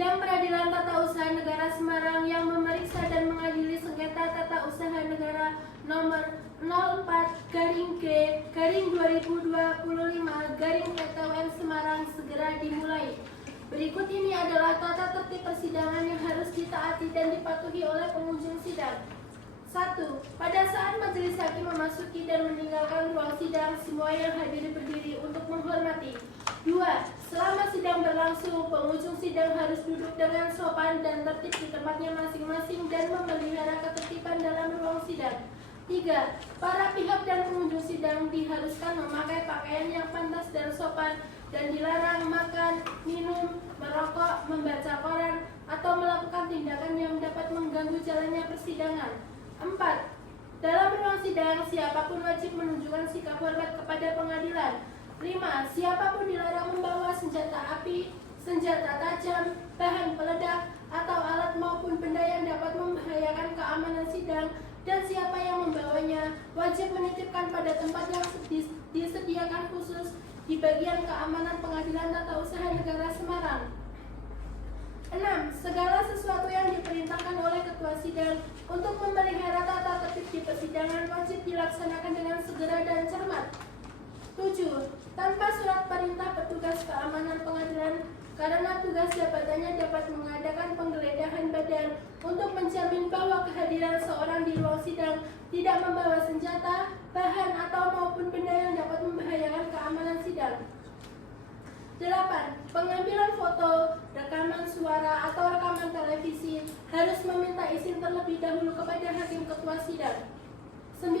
Sidang Peradilan Tata Usaha Negara Semarang yang memeriksa dan mengadili sengketa tata usaha negara nomor 04-G/2025-PTUN Semarang segera dimulai. Berikut ini adalah tata tertib persidangan yang harus ditaati dan dipatuhi oleh pengunjung sidang. 1. Pada saat majelis hakim memasuki dan meninggalkan ruang sidang, semua yang hadir berdiri untuk menghormati. 2. Selama sidang berlangsung, pengunjung sidang harus duduk dengan sopan dan tertib di tempatnya masing-masing dan memelihara ketertiban dalam ruang sidang. 3. Para pihak dan pengunjung sidang diharuskan memakai pakaian yang pantas dan sopan dan dilarang makan, minum, merokok, membaca koran, atau melakukan tindakan yang dapat mengganggu jalannya persidangan. 4. Dalam ruang sidang, siapapun wajib menunjukkan sikap hormat kepada pengadilan. 5. Siapapun dilarang membawa senjata api, senjata tajam, bahan peledak, atau alat maupun benda yang dapat membahayakan keamanan sidang, dan siapa yang membawanya wajib menitipkan pada tempat yang disediakan khusus di bagian keamanan Pengadilan Tata Usaha Negara Semarang. 6. Segala sesuatu yang diperintahkan oleh ketua sidang untuk memelihara tata tertib di persidangan wajib dilaksanakan dengan segera dan cermat. 7. Tanpa surat perintah petugas keamanan pengadilan karena tugas jabatannya dapat mengadakan penggeledahan badan untuk menjamin bahwa kehadiran seorang di ruang sidang tidak membawa senjata, bahan atau maupun benda yang dapat membahayakan keamanan sidang. 8. Pengambilan foto, rekaman suara atau rekaman televisi harus meminta izin terlebih dahulu kepada hakim ketua sidang. 9.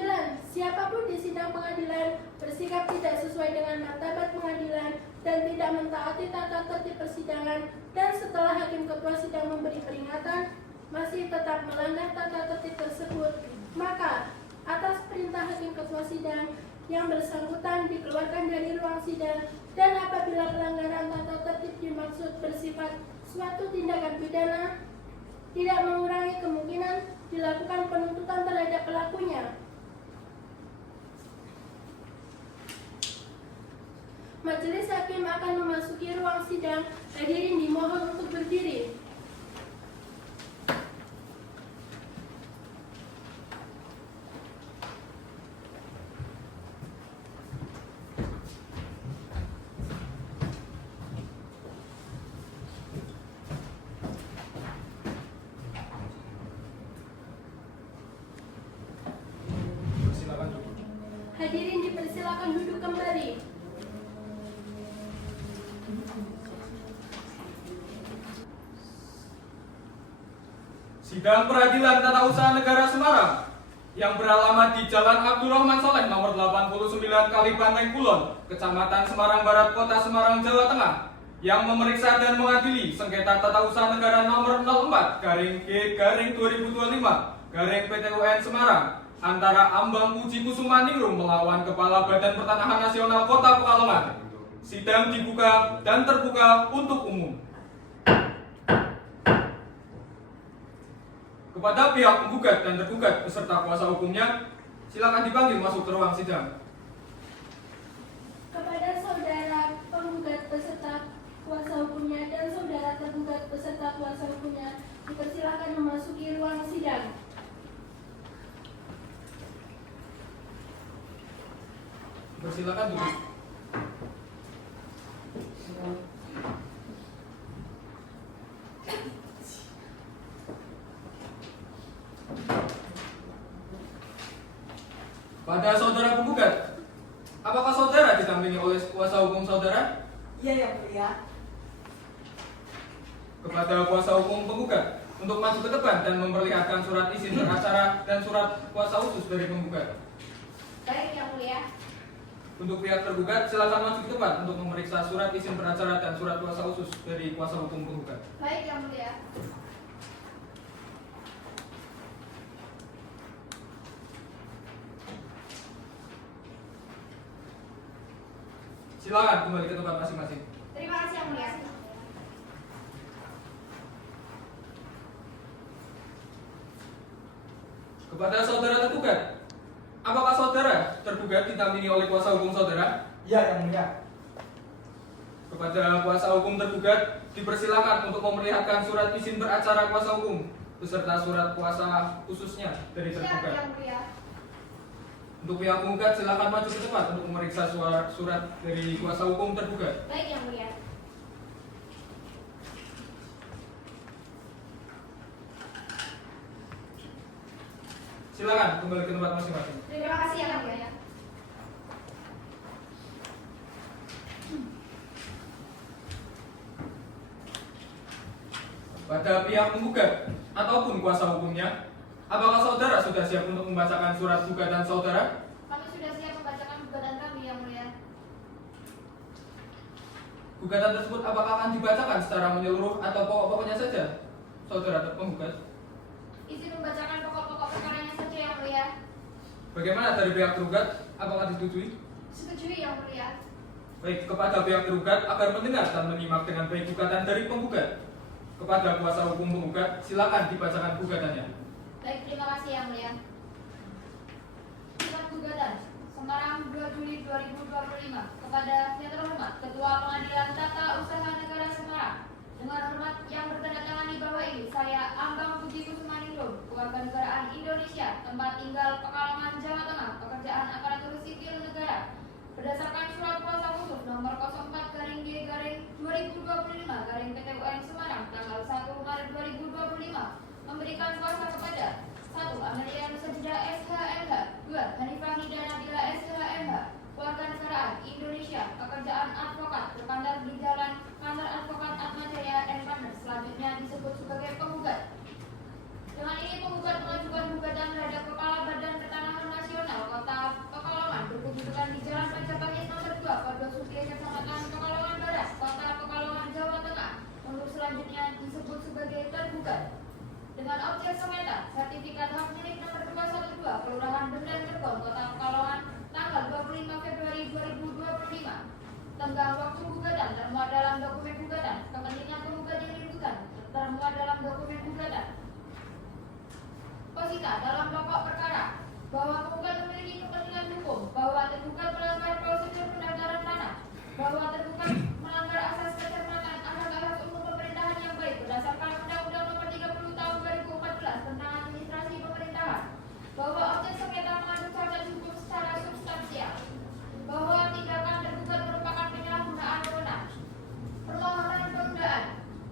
Siapapun di sidang pengadilan bersikap tidak sesuai dengan martabat pengadilan dan tidak mentaati tata tertib persidangan dan setelah hakim ketua sidang memberi peringatan masih tetap melanggar tata tertib tersebut, maka atas perintah hakim ketua sidang yang bersangkutan dikeluarkan dari ruang sidang, dan apabila pelanggaran tata tertib dimaksud bersifat suatu tindakan pidana, tidak mengurangi kemungkinan dilakukan penuntutan terhadap pelakunya. Majelis hakim akan memasuki ruang sidang. Hadirin dimohon untuk berdiri. Hadirin dipersilakan duduk kembali. Sidang Peradilan Tata Usaha Negara Semarang yang beralamat di Jalan Abdurrahman Soleh nomor 89 Kalibanteng Kulon, Kecamatan Semarang Barat, Kota Semarang, Jawa Tengah, yang memeriksa dan mengadili sengketa tata usaha negara nomor 04-G/2025-PTUN Semarang antara Ambang Puji Kusuma Ningrum melawan Kepala Badan Pertanahan Nasional Kota Pekalongan. Sidang dibuka dan terbuka untuk umum. Kepada pihak penggugat dan tergugat beserta kuasa hukumnya, silakan dipanggil masuk ke ruang sidang. Kepada saudara penggugat beserta kuasa hukumnya dan saudara tergugat beserta kuasa hukumnya, dipersilakan memasuki ruang sidang. Persilakan duduk. Pada saudara penggugat, apakah saudara didampingi oleh kuasa hukum saudara? Iya, yang mulia. Kepada kuasa hukum penggugat untuk maju ke depan dan memperlihatkan surat izin beracara dan surat kuasa khusus dari penggugat. Baik, yang mulia. Untuk pihak tergugat, silakan maju ke depan untuk memeriksa surat izin beracara dan surat kuasa khusus dari kuasa hukum penggugat. Baik, yang mulia. Silakan kembali ke tempat masing-masing. Terima kasih, yang mulia. Kepada saudara tergugat, apakah saudara tergugat didampingi oleh kuasa hukum saudara? Iya, yang mulia. Kepada kuasa hukum tergugat, dipersilakan untuk memperlihatkan surat izin beracara kuasa hukum beserta surat kuasa khususnya dari Siap, tergugat. Yang Mulia. Untuk pihak penggugat silakan maju ke depan untuk memeriksa surat dari kuasa hukum tergugat. Baik, Yang Mulia. Silakan kembali ke tempat masing-masing. Terima kasih, Yang Mulia. Pada pihak penggugat ataupun kuasa hukumnya, apakah saudara sudah siap untuk membacakan surat gugatan saudara? Kami sudah siap membacakan gugatan kami, Yang Mulia. Gugatan tersebut apakah akan dibacakan secara menyeluruh atau pokok-pokoknya saja? Saudara terpenggugat, Izin membacakan pokok-pokok perkaranya saja, Yang Mulia. bagaimana dari pihak tergugat? Apakah disetujui? Setujui, Yang Mulia. Baik, kepada pihak tergugat agar mendengar dan menyimak dengan baik gugatan dari penggugat. Kepada kuasa hukum penggugat, silakan dibacakan gugatannya. Baik, terima kasih, Yang Mulia. Surat gugatan Semarang 2 Juli 2025 kepada yang terhormat Ketua Pengadilan Tata Usaha Negara Semarang. Dengan hormat yang bertandatangani bawah ini, saya Ambang Budi Kusumaningrum, warga negaraan Indonesia, tempat tinggal Pekalongan, Jawa Tengah, pekerjaan aparatur sipil negara. Berdasarkan surat kuasa khusus nomor 04-G-2025-PT-UN Semarang tanggal 1 Maret 2025 memberikan kuasa kepada 1. Amelia Nusajida SHMH, 2. Hanifah Nida Nabila SHMH, warga negaraan Indonesia, pekerjaan advokat, berkantor di Jalan Kantor Advokat Atma Jaya and Partners, selanjutnya disebut sebagai penggugat. Dengan ini penggugat mengajukan gugatan terhadap Kepala Badan Pertanahan Nasional Kota Pekalongan berkedudukan di Jalan Majapahit nomor 2, Pondok Sukli, Kecamatan Pekalongan Barat, Kota Pekalongan, Jawa Tengah, untuk selanjutnya disebut sebagai tergugat. Dengan objek sengketa, sertifikat hak milik nomor 212, Kelurahan Benden Gerbong, Kota Pekalongan, tanggal 25 Februari 2025. Tenggang waktu gugatan termuat dalam dokumen gugatan, kepentingan penggugat yang digugat termuat dalam dokumen gugatan. Posita dalam pokok perkara bahwa penggugat memiliki kepentingan hukum, bahwa tergugat melanggar prosedur pendaftaran tanah, bahwa tergugat melanggar asas kecermatan asas umum pemerintahan yang baik berdasarkan Undang-Undang Nomor 30 Tahun 2014 tentang Administrasi Pemerintahan, bahwa objek sengketa mengandung cacat hukum secara substansial, bahwa tindakan tergugat merupakan penyalahgunaan wewenang. Permohonan penundaan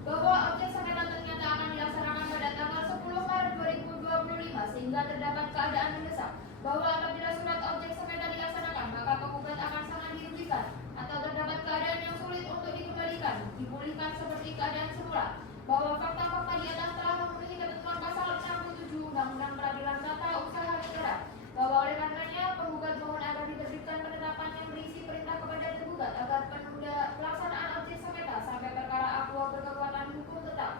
bahwa objek sengketa ternyata akan dilaksanakan pada tanggal 10 Maret 2025 sehingga terdapat keadaan mendesak bahwa apabila surat objek sengketa dilaksanakan maka penggugat akan sangat dirugikan atau terdapat keadaan yang sulit untuk dikembalikan, dipulihkan seperti keadaan semula, bahwa fakta-fakta di atas telah memenuhi ketentuan pasal 67 Undang-Undang Peradilan Tata Usaha Negara, bahwa oleh karenanya penggugat mohon agar diterbitkan penetapan yang berisi perintah kepada tergugat agar penunda pelaksanaan objek sengketa sampai perkara akwa berkekuatan hukum tetap.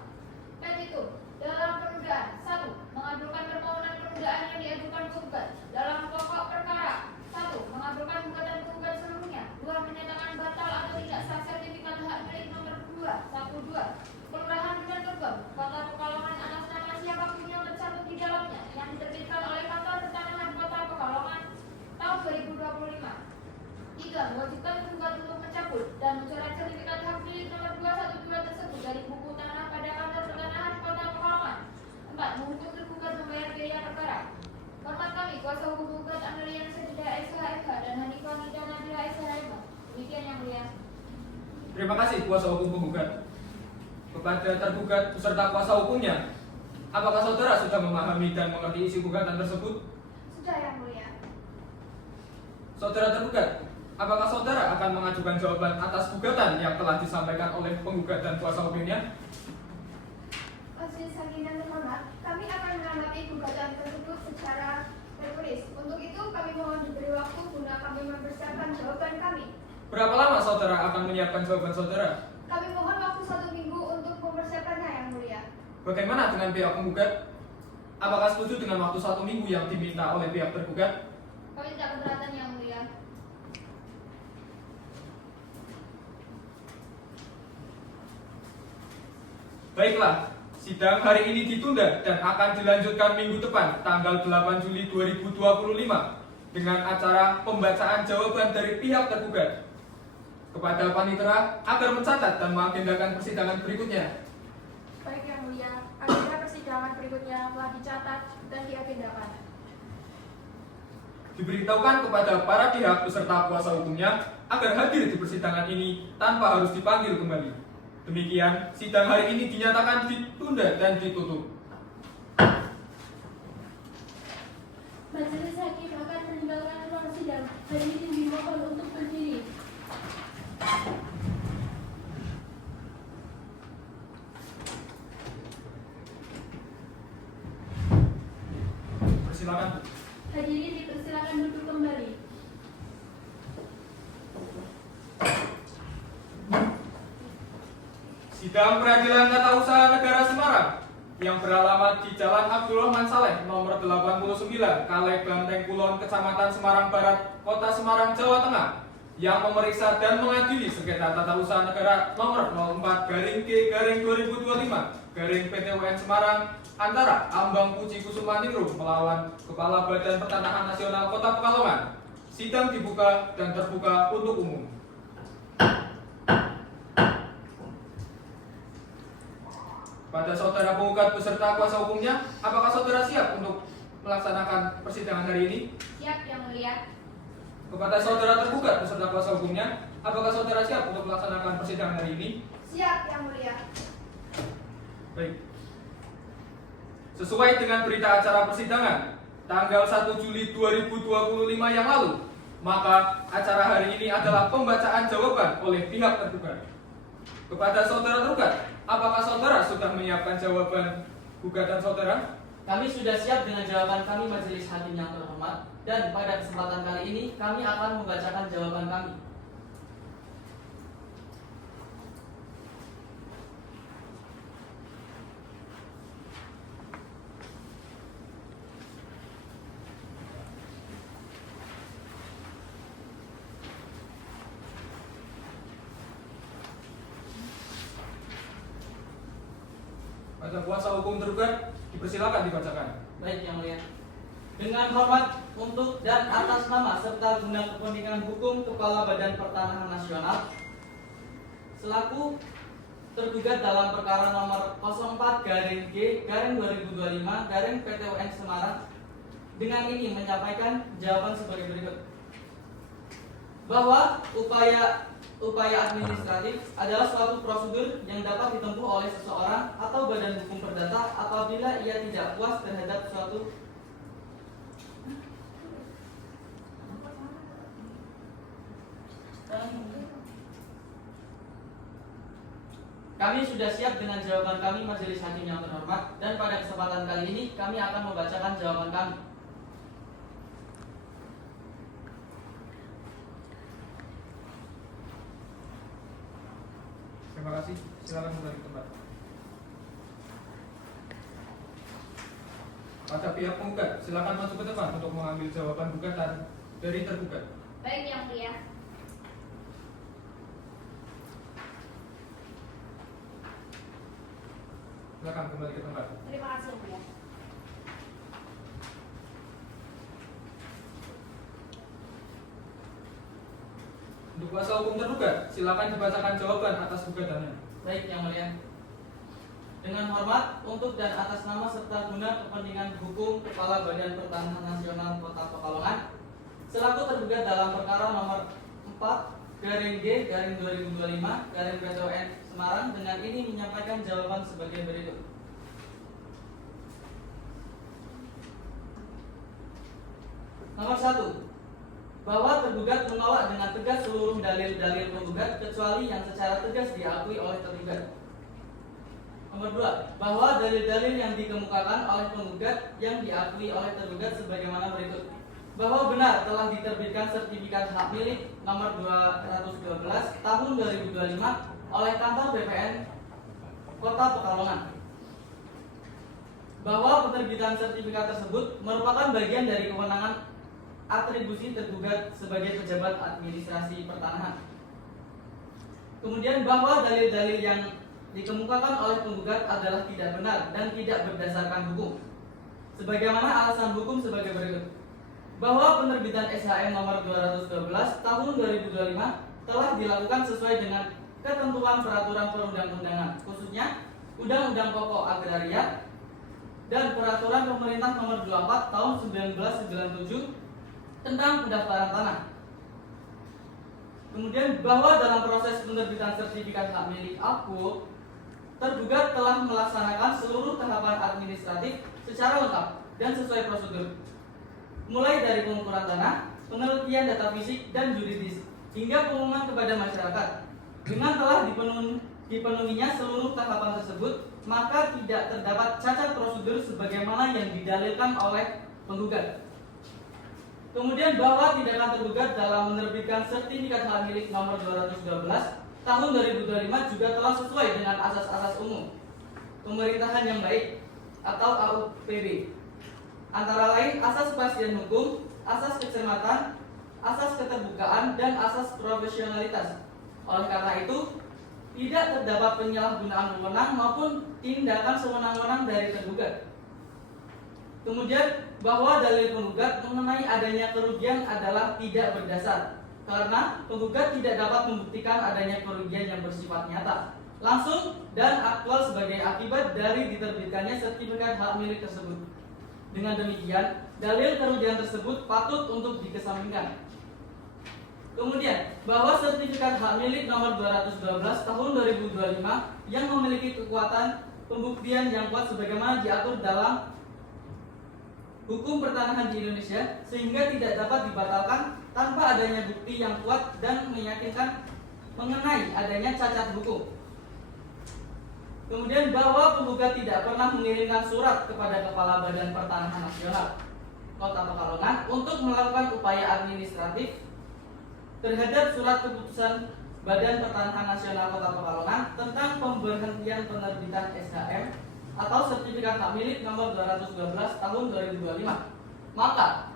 Petitum dalam penundaan 1. Mengabulkan permohonan penundaan yang diajukan penggugat dalam pokok perkara 1. Mengabulkan gugatan penggugat seluruhnya 2. Menyatakan batal atau tidak sah sertifikat hak milik nomor 212 Kelurahan Benden Gerbong, Kota Pekalongan atas nama siapapun yang tercantum di dalamnya yang diterbitkan oleh Kantor Pertanahan Kota Pekalongan tahun 2025. 3. Mewajibkan penggugat untuk mencabut dan mencoret sertifikat hak milik nomor 212 tersebut dari buku tanah pada Kantor Pertanahan Kota Pekalongan. 4. Menghukum tergugat membayar biaya perkara. Hormat kami, kuasa hukum penggugat Amelia Nusajida SHMH dan Hanifah Nida Nabila SHMH. Demikian yang mulia. Terima kasih kuasa hukum penggugat. Kepada tergugat beserta kuasa hukumnya, apakah saudara sudah memahami dan mengerti isi gugatan tersebut? Sudah yang mulia. Saudara tergugat, apakah saudara akan mengajukan jawaban atas gugatan yang telah disampaikan oleh penggugat dan kuasa hukumnya? Majelis Hakim yang terhormat, kami akan menanggapi gugatan tersebut secara tertulis. Untuk itu kami mohon diberi waktu guna kami mempersiapkan jawaban kami. Berapa lama saudara akan menyiapkan jawaban saudara? Kami mohon waktu 1 minggu untuk mempersiapkannya yang mulia. Bagaimana dengan pihak penggugat? Apakah setuju dengan waktu 1 minggu yang diminta oleh pihak tergugat? Kami tidak keberatan yang mulia. Baiklah, sidang hari ini ditunda dan akan dilanjutkan minggu depan tanggal 8 Juli 2025 dengan acara pembacaan jawaban dari pihak tergugat. kepada panitera agar mencatat dan mengagendakan persidangan berikutnya. Baik Yang Mulia, agenda persidangan berikutnya telah dicatat dan diagendakan. Diberitahukan kepada para pihak beserta kuasa hukumnya agar hadir di persidangan ini tanpa harus dipanggil kembali. Demikian, sidang hari ini dinyatakan ditunda dan ditutup. Majelis Hakim akan meninggalkan ruang sidang. Hadirin dimohon untuk berdiri. Persilakan. Hadirin dipersilakan duduk kembali. Sidang Peradilan Tata Usaha Negara Semarang yang beralamat di Jalan Abdurrahman Saleh nomor 89, Kalek Banteng Kulon, Kecamatan Semarang Barat, Kota Semarang, Jawa Tengah, yang memeriksa dan mengadili sengketa tata usaha negara nomor 04-K-2025-PT UN Semarang antara Ambang Puji Kusumaningrum melawan Kepala Badan Pertanahan Nasional Kota Pekalongan. Sidang dibuka dan terbuka untuk umum. Pada saudara penggugat beserta kuasa hukumnya, apakah saudara siap untuk melaksanakan persidangan hari ini? Siap Yang Mulia. Kepada saudara tergugat beserta kuasa hukumnya, apakah saudara siap untuk melaksanakan persidangan hari ini? Siap Yang Mulia. Baik. Sesuai dengan berita acara persidangan tanggal 1 Juli 2025 yang lalu, maka acara hari ini adalah pembacaan jawaban oleh pihak tergugat. Kepada saudara tergugat, apakah saudara sudah menyiapkan jawaban gugatan saudara? Kami sudah siap dengan jawaban kami, Majelis Hakim yang terhormat, dan pada kesempatan kali ini kami akan membacakan jawaban kami. Pada kuasa hukum tergugat, dipersilakan dibacakan. Baik Yang Mulia. Dengan hormat untuk dan atas nama serta guna kepentingan hukum Kepala Badan Pertanahan Nasional selaku tergugat dalam perkara nomor 04-G-2025-PT UN Semarang, dengan ini menyampaikan jawaban sebagai berikut. Bahwa upaya administratif adalah suatu prosedur yang dapat ditempuh oleh seseorang atau badan hukum perdata apabila ia tidak puas terhadap suatu Kami sudah siap dengan jawaban kami, Majelis Hakim yang terhormat, dan pada kesempatan kali ini kami akan membacakan jawaban kami. Terima kasih. Silakan kembali ke tempat. Pada pihak penggugat, silakan masuk ke depan untuk mengambil jawaban gugatan dari tergugat. Baik Yang Mulia. Silakan kembali ke tempat. Terima kasih Yang Mulia. Untuk kuasa hukum tergugat, silakan dibacakan jawaban atas gugatannya. Baik Yang Mulia. Dengan hormat untuk dan atas nama serta guna kepentingan hukum Kepala Badan Pertanahan Nasional Kota Pekalongan selaku tergugat dalam perkara nomor 4-G-2025-PT UN Semarang, dengan ini menyampaikan jawaban sebagai berikut. Nomor 1. Bahwa tergugat menolak dengan tegas seluruh dalil-dalil penggugat kecuali yang secara tegas diakui oleh tergugat. Nomor 2. Bahwa dalil-dalil yang dikemukakan oleh penggugat yang diakui oleh tergugat sebagaimana berikut. Bahwa benar telah diterbitkan sertifikat hak milik nomor 212 tahun 2025 oleh kantor BPN Kota Pekalongan. Bahwa penerbitan sertifikat tersebut merupakan bagian dari kewenangan atribusi tergugat sebagai pejabat administrasi pertanahan. Kemudian bahwa dalil-dalil yang dikemukakan oleh penggugat adalah tidak benar dan tidak berdasarkan hukum. Sebagaimana alasan hukum sebagai berikut. Bahwa penerbitan SHM nomor 212 tahun 2025 telah dilakukan sesuai dengan ketentuan peraturan perundang-undangan, khususnya Undang-Undang Pokok Agraria dan Peraturan Pemerintah Nomor 24 Tahun 1997 tentang pendaftaran tanah. Kemudian bahwa dalam proses penerbitan sertifikat hak milik aku, tergugat telah melaksanakan seluruh tahapan administratif secara lengkap dan sesuai prosedur, mulai dari pengukuran tanah, penelitian data fisik dan yuridis, hingga pengumuman kepada masyarakat. Dengan telah dipenuhinya seluruh tahapan tersebut, maka tidak terdapat cacat prosedur sebagaimana yang didalilkan oleh penggugat. Kemudian bahwa tindakan tergugat dalam menerbitkan sertifikat hak milik nomor 212 tahun 2025 juga telah sesuai dengan asas-asas umum pemerintahan yang baik atau AUPB, antara lain asas kepastian hukum, asas kecermatan, asas keterbukaan, dan asas profesionalitas. Oleh karena itu, tidak terdapat penyalahgunaan wewenang maupun tindakan sewenang-wenang dari tergugat. Kemudian bahwa dalil penggugat mengenai adanya kerugian adalah tidak berdasar, karena penggugat tidak dapat membuktikan adanya kerugian yang bersifat nyata, langsung dan aktual sebagai akibat dari diterbitkannya sertifikat hak milik tersebut. Dengan demikian, dalil kerugian tersebut patut untuk dikesampingkan. Kemudian, bahwa sertifikat hak milik nomor 212 tahun 2025 yang memiliki kekuatan pembuktian yang kuat sebagaimana diatur dalam hukum pertanahan di Indonesia, sehingga tidak dapat dibatalkan tanpa adanya bukti yang kuat dan meyakinkan mengenai adanya cacat hukum. Kemudian bahwa penggugat tidak pernah mengirimkan surat kepada Kepala Badan Pertanahan Nasional Kota Pekalongan untuk melakukan upaya administratif terhadap surat keputusan Badan Pertanahan Nasional Kota Pekalongan tentang pemberhentian penerbitan SHM atau sertifikat hak milik nomor 212 tahun 2025. Maka,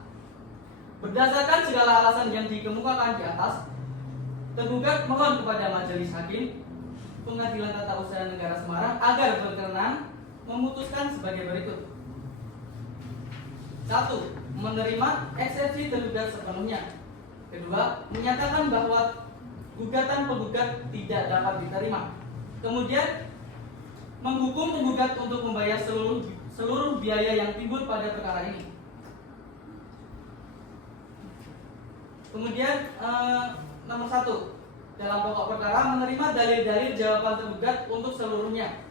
berdasarkan segala alasan yang dikemukakan di atas, tergugat mohon kepada Majelis Hakim Pengadilan Tata Usaha Negara Semarang agar berkenan memutuskan sebagai berikut. 1. Menerima eksepsi tergugat sepenuhnya. 2. Menyatakan bahwa gugatan penggugat tidak dapat diterima. Kemudian, menghukum penggugat untuk membayar seluruh biaya yang timbul pada perkara ini. Kemudian nomor 1, dalam pokok perkara menerima dalil-dalil jawaban tergugat untuk seluruhnya.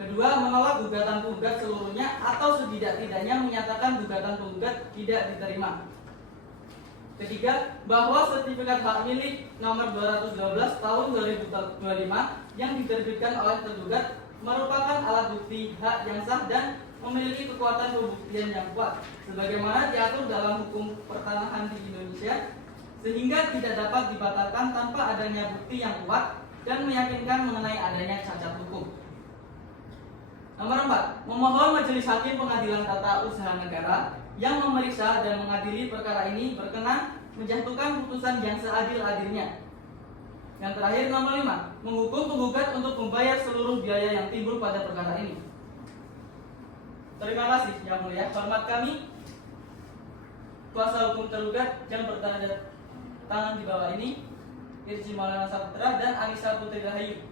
Kedua, menolak gugatan penggugat seluruhnya atau setidak-tidaknya menyatakan gugatan penggugat tidak diterima. Ketiga, bahwa sertifikat hak milik nomor 212 tahun 2025 yang diterbitkan oleh tergugat merupakan alat bukti hak yang sah dan memiliki kekuatan pembuktian yang kuat sebagaimana diatur dalam hukum pertanahan di Indonesia, sehingga tidak dapat dibatalkan tanpa adanya bukti yang kuat dan meyakinkan mengenai adanya cacat hukum. Nomor 4, memohon Majelis Hakim Pengadilan Tata Usaha Negara yang memeriksa dan mengadili perkara ini berkenan menjatuhkan putusan yang seadil-adilnya. Yang terakhir, nomor 5, menghukum penggugat untuk membayar seluruh biaya yang timbul pada perkara ini. Terima kasih Yang Mulia. Hormat kami, kuasa hukum tergugat yang bertanda tangan di bawah ini, Irji Maulana Saputra dan Anissa Putri Rahayu.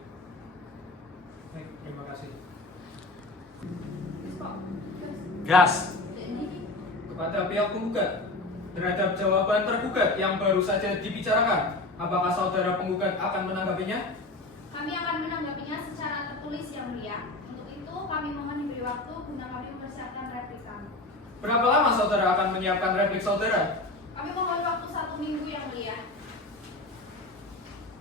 Baik, terima kasih. Gas. Kepada pihak penggugat, terhadap jawaban tergugat yang baru saja dibicarakan, apakah saudara penggugat akan menanggapinya? Kami akan menanggapinya secara tertulis Yang Mulia. Untuk itu kami mohon diberi waktu guna kami mempersiapkan replik kami. Berapa lama saudara akan menyiapkan replik saudara? Kami mohon waktu 1 minggu Yang Mulia.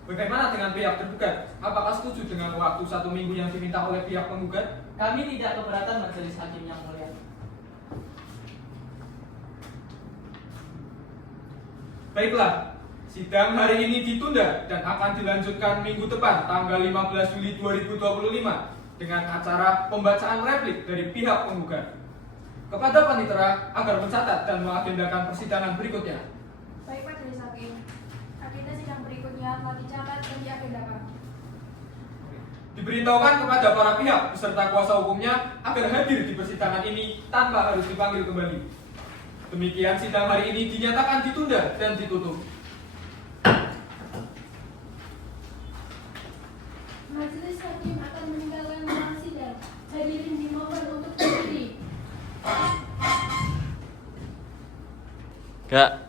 Bagaimana dengan pihak tergugat? Apakah setuju dengan waktu 1 minggu yang diminta oleh pihak penggugat? Kami tidak keberatan Majelis Hakim Yang Mulia. Baiklah, sidang hari ini ditunda dan akan dilanjutkan minggu depan tanggal 15 Juli 2025 dengan acara pembacaan replik dari pihak penggugat. Kepada panitera agar mencatat dan mengagendakan persidangan berikutnya. Baik Majelis Hakim. Agenda sidang berikutnya telah dicatat dan diagendakan. Diberitahukan kepada para pihak beserta kuasa hukumnya agar hadir di persidangan ini tanpa harus dipanggil kembali. Demikian sidang hari ini dinyatakan ditunda dan ditutup. Gak.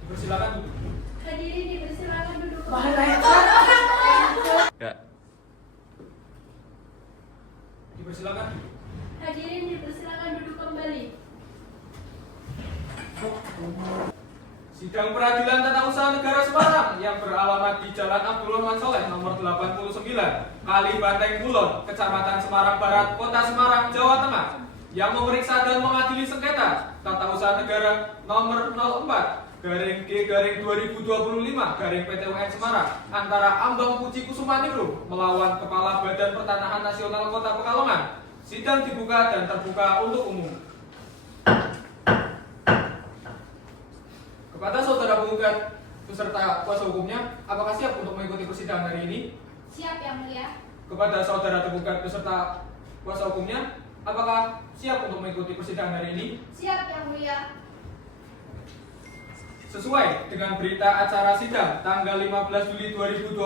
Dipersilakan duduk. Hadirin dipersilakan duduk Bahan kembali. Gak. Dipersilakan duduk. Hadirin dipersilakan duduk kembali. Sidang Peradilan Tata Usaha Negara Semarang yang beralamat di Jalan Abdul Rahman Soleh nomor 89, Kali Banteng Kulon, Kecamatan Semarang Barat, Kota Semarang, Jawa Tengah, yang memeriksa dan mengadili sengketa Tata Usaha Negara nomor 04/G/2025/PT UN Semarang antara Ambang Puji Kusumaningrum melawan Kepala Badan Pertanahan Nasional Kota Pekalongan. Sidang dibuka dan terbuka untuk umum. Kepada saudara penggugat beserta kuasa hukumnya, apakah siap untuk mengikuti persidangan hari ini? Siap Yang Mulia. Kepada saudara tergugat beserta kuasa hukumnya, apakah siap untuk mengikuti persidangan hari ini? Siap Yang Mulia. Sesuai dengan berita acara sidang tanggal 15 Juli 2025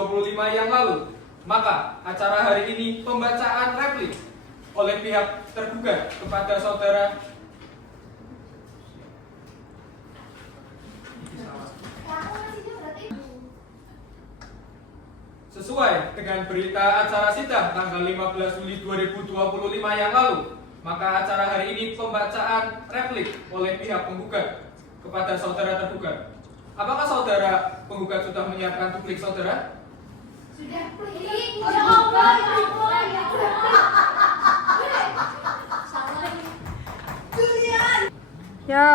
yang lalu, maka acara hari ini pembacaan replik oleh pihak tergugat kepada saudara Sesuai dengan berita acara sidang tanggal 15 Juli 2025 yang lalu, maka acara hari ini pembacaan replik oleh pihak penggugat kepada saudara tergugat. Apakah saudara penggugat sudah menyiapkan duplik saudara? Sudah. Ya Allah, ya Allah, ya Allah. Ya.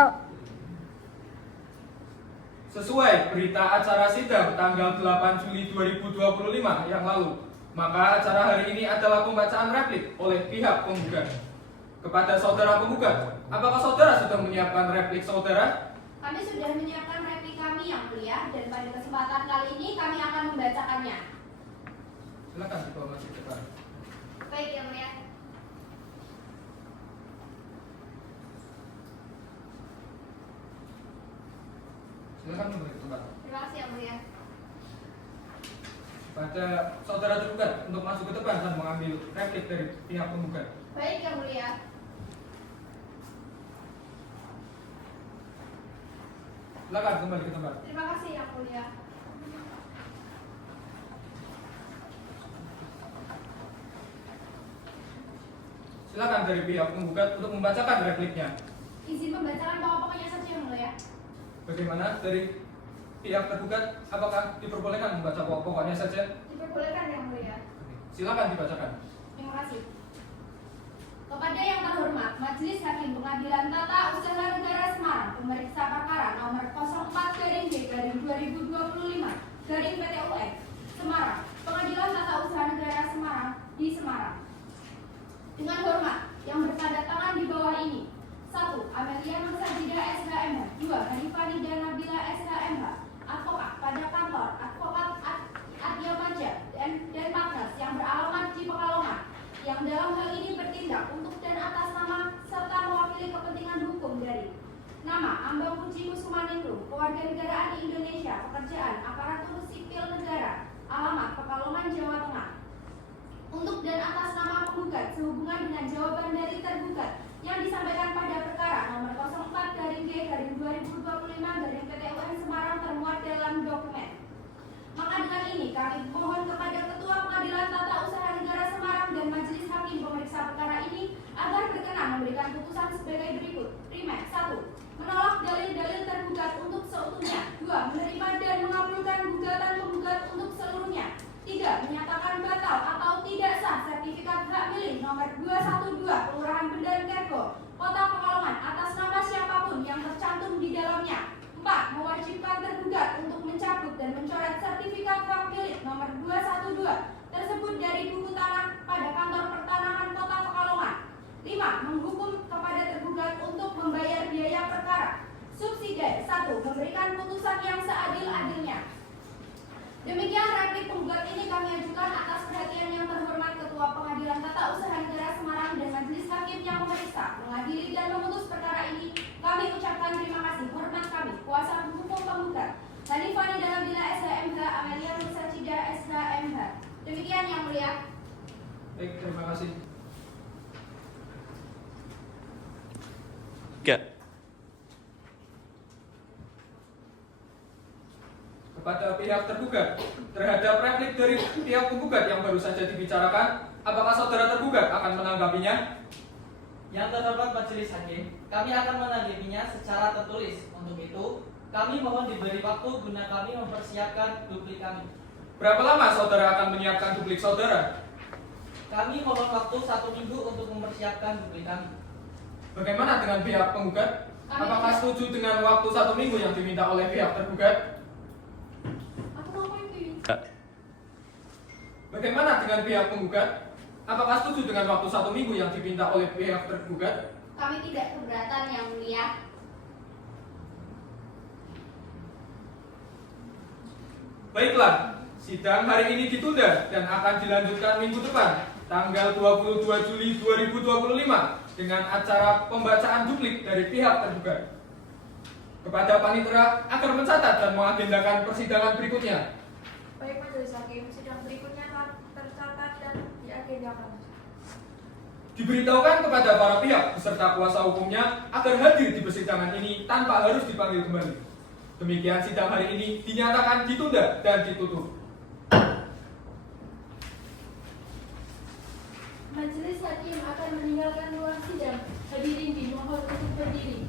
Sesuai berita acara sidang tanggal 8 Juli 2025 yang lalu, maka acara hari ini adalah pembacaan replik oleh pihak penggugat kepada saudara penggugat. Apakah saudara sudah menyiapkan replik saudara? Kami sudah menyiapkan replik kami Yang Mulia dan pada kesempatan kali ini kami akan membacakannya. Silakan dibawa masuk ke depan. Baik Yang Mulia. Silakan memberi tempat. Terima kasih Yang Mulia. Pada saudara tergugat untuk masuk ke depan dan mengambil replik dari pihak penggugat. Baik Yang Mulia. Silakan kembali ke tempat. Terima kasih Yang Mulia. Silakan dari pihak penggugat untuk membacakan repliknya. Izin membacakan pokok-pokoknya saja Yang Mulia. Bagaimana dari pihak tergugat? Apakah diperbolehkan membaca pokok-pokoknya saja? Diperbolehkan Yang Mulia. Silakan dibacakan. Terima kasih. Kepada yang terhormat Majelis Hakim Pengadilan Tata Usaha Negara Semarang, pemeriksa perkara nomor 04/G/2025/PT UN Semarang, Pengadilan Tata Usaha Negara Semarang di Semarang. Dengan hormat yang bertanda tangan di bawah ini: 1. Amelia Nur Sajida SHMH. 2. Hanifani Nabila SHMH, advokat pada kantor advokat Adya Maja dan Magnas yang beralamat di Pekalongan, yang dalam hal ini bertindak untuk dan atas nama serta mewakili kepentingan hukum dari nama Ambang Puji Kusumaningrum, kewarganegaraan Indonesia, pekerjaan aparatur sipil negara, alamat Pekalongan, Jawa Tengah, untuk dan atas nama penggugat sehubungan dengan jawaban dari tergugat yang disampaikan pada perkara nomor 04/G/2025/PT UN Semarang termuat dalam dokumen. Maka dengan ini kami mohon kepada Ketua Pengadilan Tata Usaha Negara Semarang dan Majelis Hakim pemeriksa perkara ini agar berkenan memberikan putusan sebagai berikut. Primer: 1. Menolak dalil-dalil tergugat untuk seutuhnya. 2. Menerima dan mengabulkan gugatan penggugat untuk seluruhnya. 3. Menyatakan batal atau tidak sah sertifikat hak milik nomor 212 Kelurahan Bendan Kergo, Kota Pekalongan atas nama siapapun yang tercantum di dalamnya. 4. Mewajibkan tergugat untuk mencabut dan mencoret sertifikat hak milik nomor 212 tersebut dari buku tanah pada kantor pertanahan Kota Pekalongan. 5. Menghukum kepada tergugat untuk membayar biaya perkara. Subsidiar: 1. Memberikan putusan yang seadil-adilnya. Demikian replik penggugat ini kami ajukan atas perhatian yang terhormat Ketua Pengadilan Tata Usaha Negara Semarang dan Majelis Hakim yang memeriksa, mengadili dan memutus perkara ini. Kami ucapkan terima kasih. Hormat kami, kuasa hukum penggugat Hanifani Nabila SHMH, Amelia Nur Sajida SHMH. Demikian Yang Mulia. Baik, terima kasih. 3. Kepada pihak tergugat, terhadap replik dari pihak penggugat yang baru saja dibicarakan, apakah saudara tergugat akan menanggapinya? Yang terhormat majelis hakim, kami akan menanggapinya secara tertulis. Untuk itu, kami mohon diberi waktu guna kami mempersiapkan duplik kami. Berapa lama saudara akan menyiapkan duplik saudara? Kami mohon waktu 1 minggu untuk mempersiapkan duplik kami. Bagaimana dengan pihak penggugat? Apakah setuju dengan waktu 1 minggu yang diminta oleh pihak tergugat? Aku mau itu. Bagaimana dengan pihak penggugat? Apakah setuju dengan waktu 1 minggu yang diminta oleh pihak tergugat? Kami tidak keberatan, Yang Mulia. Baiklah, sidang hari ini ditunda dan akan dilanjutkan minggu depan, tanggal 22 Juli 2025 dengan acara pembacaan duplik dari pihak tergugat. Kepada panitera agar mencatat dan mengagendakan persidangan berikutnya. Baik majelis hakim, sidang berikutnya akan tercatat dan diagendakan. Diberitahukan kepada para pihak beserta kuasa hukumnya agar hadir di persidangan ini tanpa harus dipanggil kembali. Demikian sidang hari ini dinyatakan ditunda dan ditutup. Majelis hakim akan meninggalkan ruang sidang. Hadirin dimohon untuk berdiri.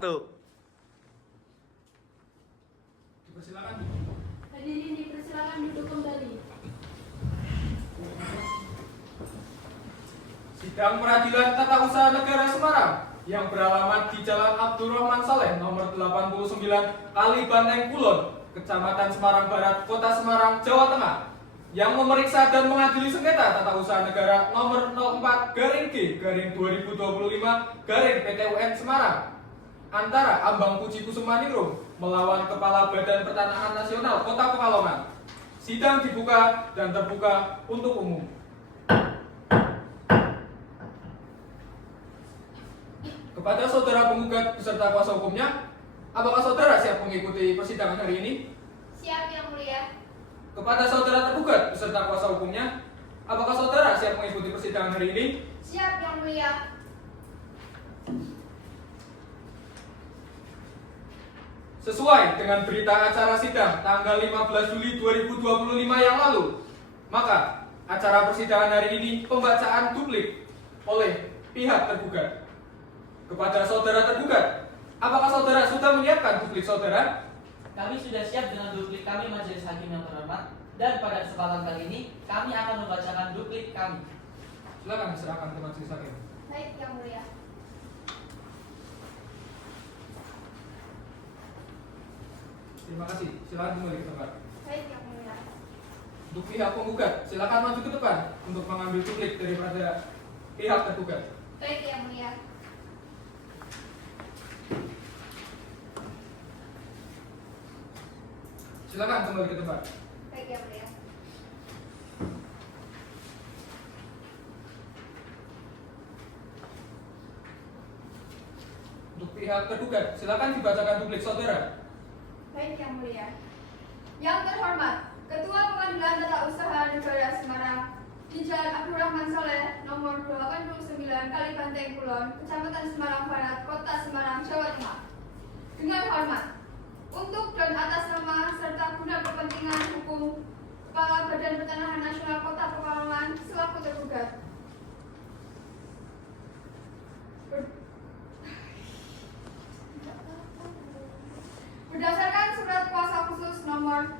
Tuh. Dipersilakan. Hadirin dipersilakan duduk kembali. Sidang Peradilan Tata Usaha Negara Semarang yang beralamat di Jalan Abdurrahman Saleh nomor 89 Kali Banteng Kulon, Kecamatan Semarang Barat, Kota Semarang, Jawa Tengah, yang memeriksa dan mengadili sengketa tata usaha negara nomor 04-G/2025-PTUN Semarang antara Ambang Puji Kusumaningrum melawan Kepala Badan Pertanahan Nasional Kota Pekalongan. Sidang dibuka dan terbuka untuk umum. Kepada saudara penggugat beserta kuasa hukumnya, apakah saudara siap mengikuti persidangan hari ini? Siap, Yang Mulia. Kepada saudara tergugat beserta kuasa hukumnya, apakah saudara siap mengikuti persidangan hari ini? Siap, Yang Mulia. Sesuai dengan berita acara sidang tanggal 15 Juli 2025 yang lalu, maka acara persidangan hari ini pembacaan duplik oleh pihak tergugat. Kepada saudara tergugat, apakah saudara sudah menyiapkan duplik saudara? Kami sudah siap dengan duplik kami, majelis hakim yang terhormat, dan pada kesempatan kali ini kami akan membacakan duplik kami. Silakan diserahkan ke majelis hakim. Baik, Yang Mulia. Terima kasih. Silakan kembali ke tempat. Baik, Yang Mulia. Untuk pihak penggugat, silakan maju ke depan untuk mengambil duplik daripada pihak tergugat. Baik, Yang Mulia. Silakan kembali ke tempat. Baik, Yang Mulia. Untuk pihak tergugat, silakan dibacakan duplik saudara. Baik, Yang Mulia. Yang terhormat, Ketua Pengadilan Tata Usaha Negara Semarang di Jalan Abdurrahman Saleh nomor 89 Kali Banteng Kulon, Kecamatan Semarang Barat, Kota Semarang, Jawa Tengah. Dengan hormat, untuk dan atas nama serta guna kepentingan hukum Kepala Badan Pertanahan Nasional Kota Pekalongan selaku tergugat. Berdasarkan surat kuasa khusus nomor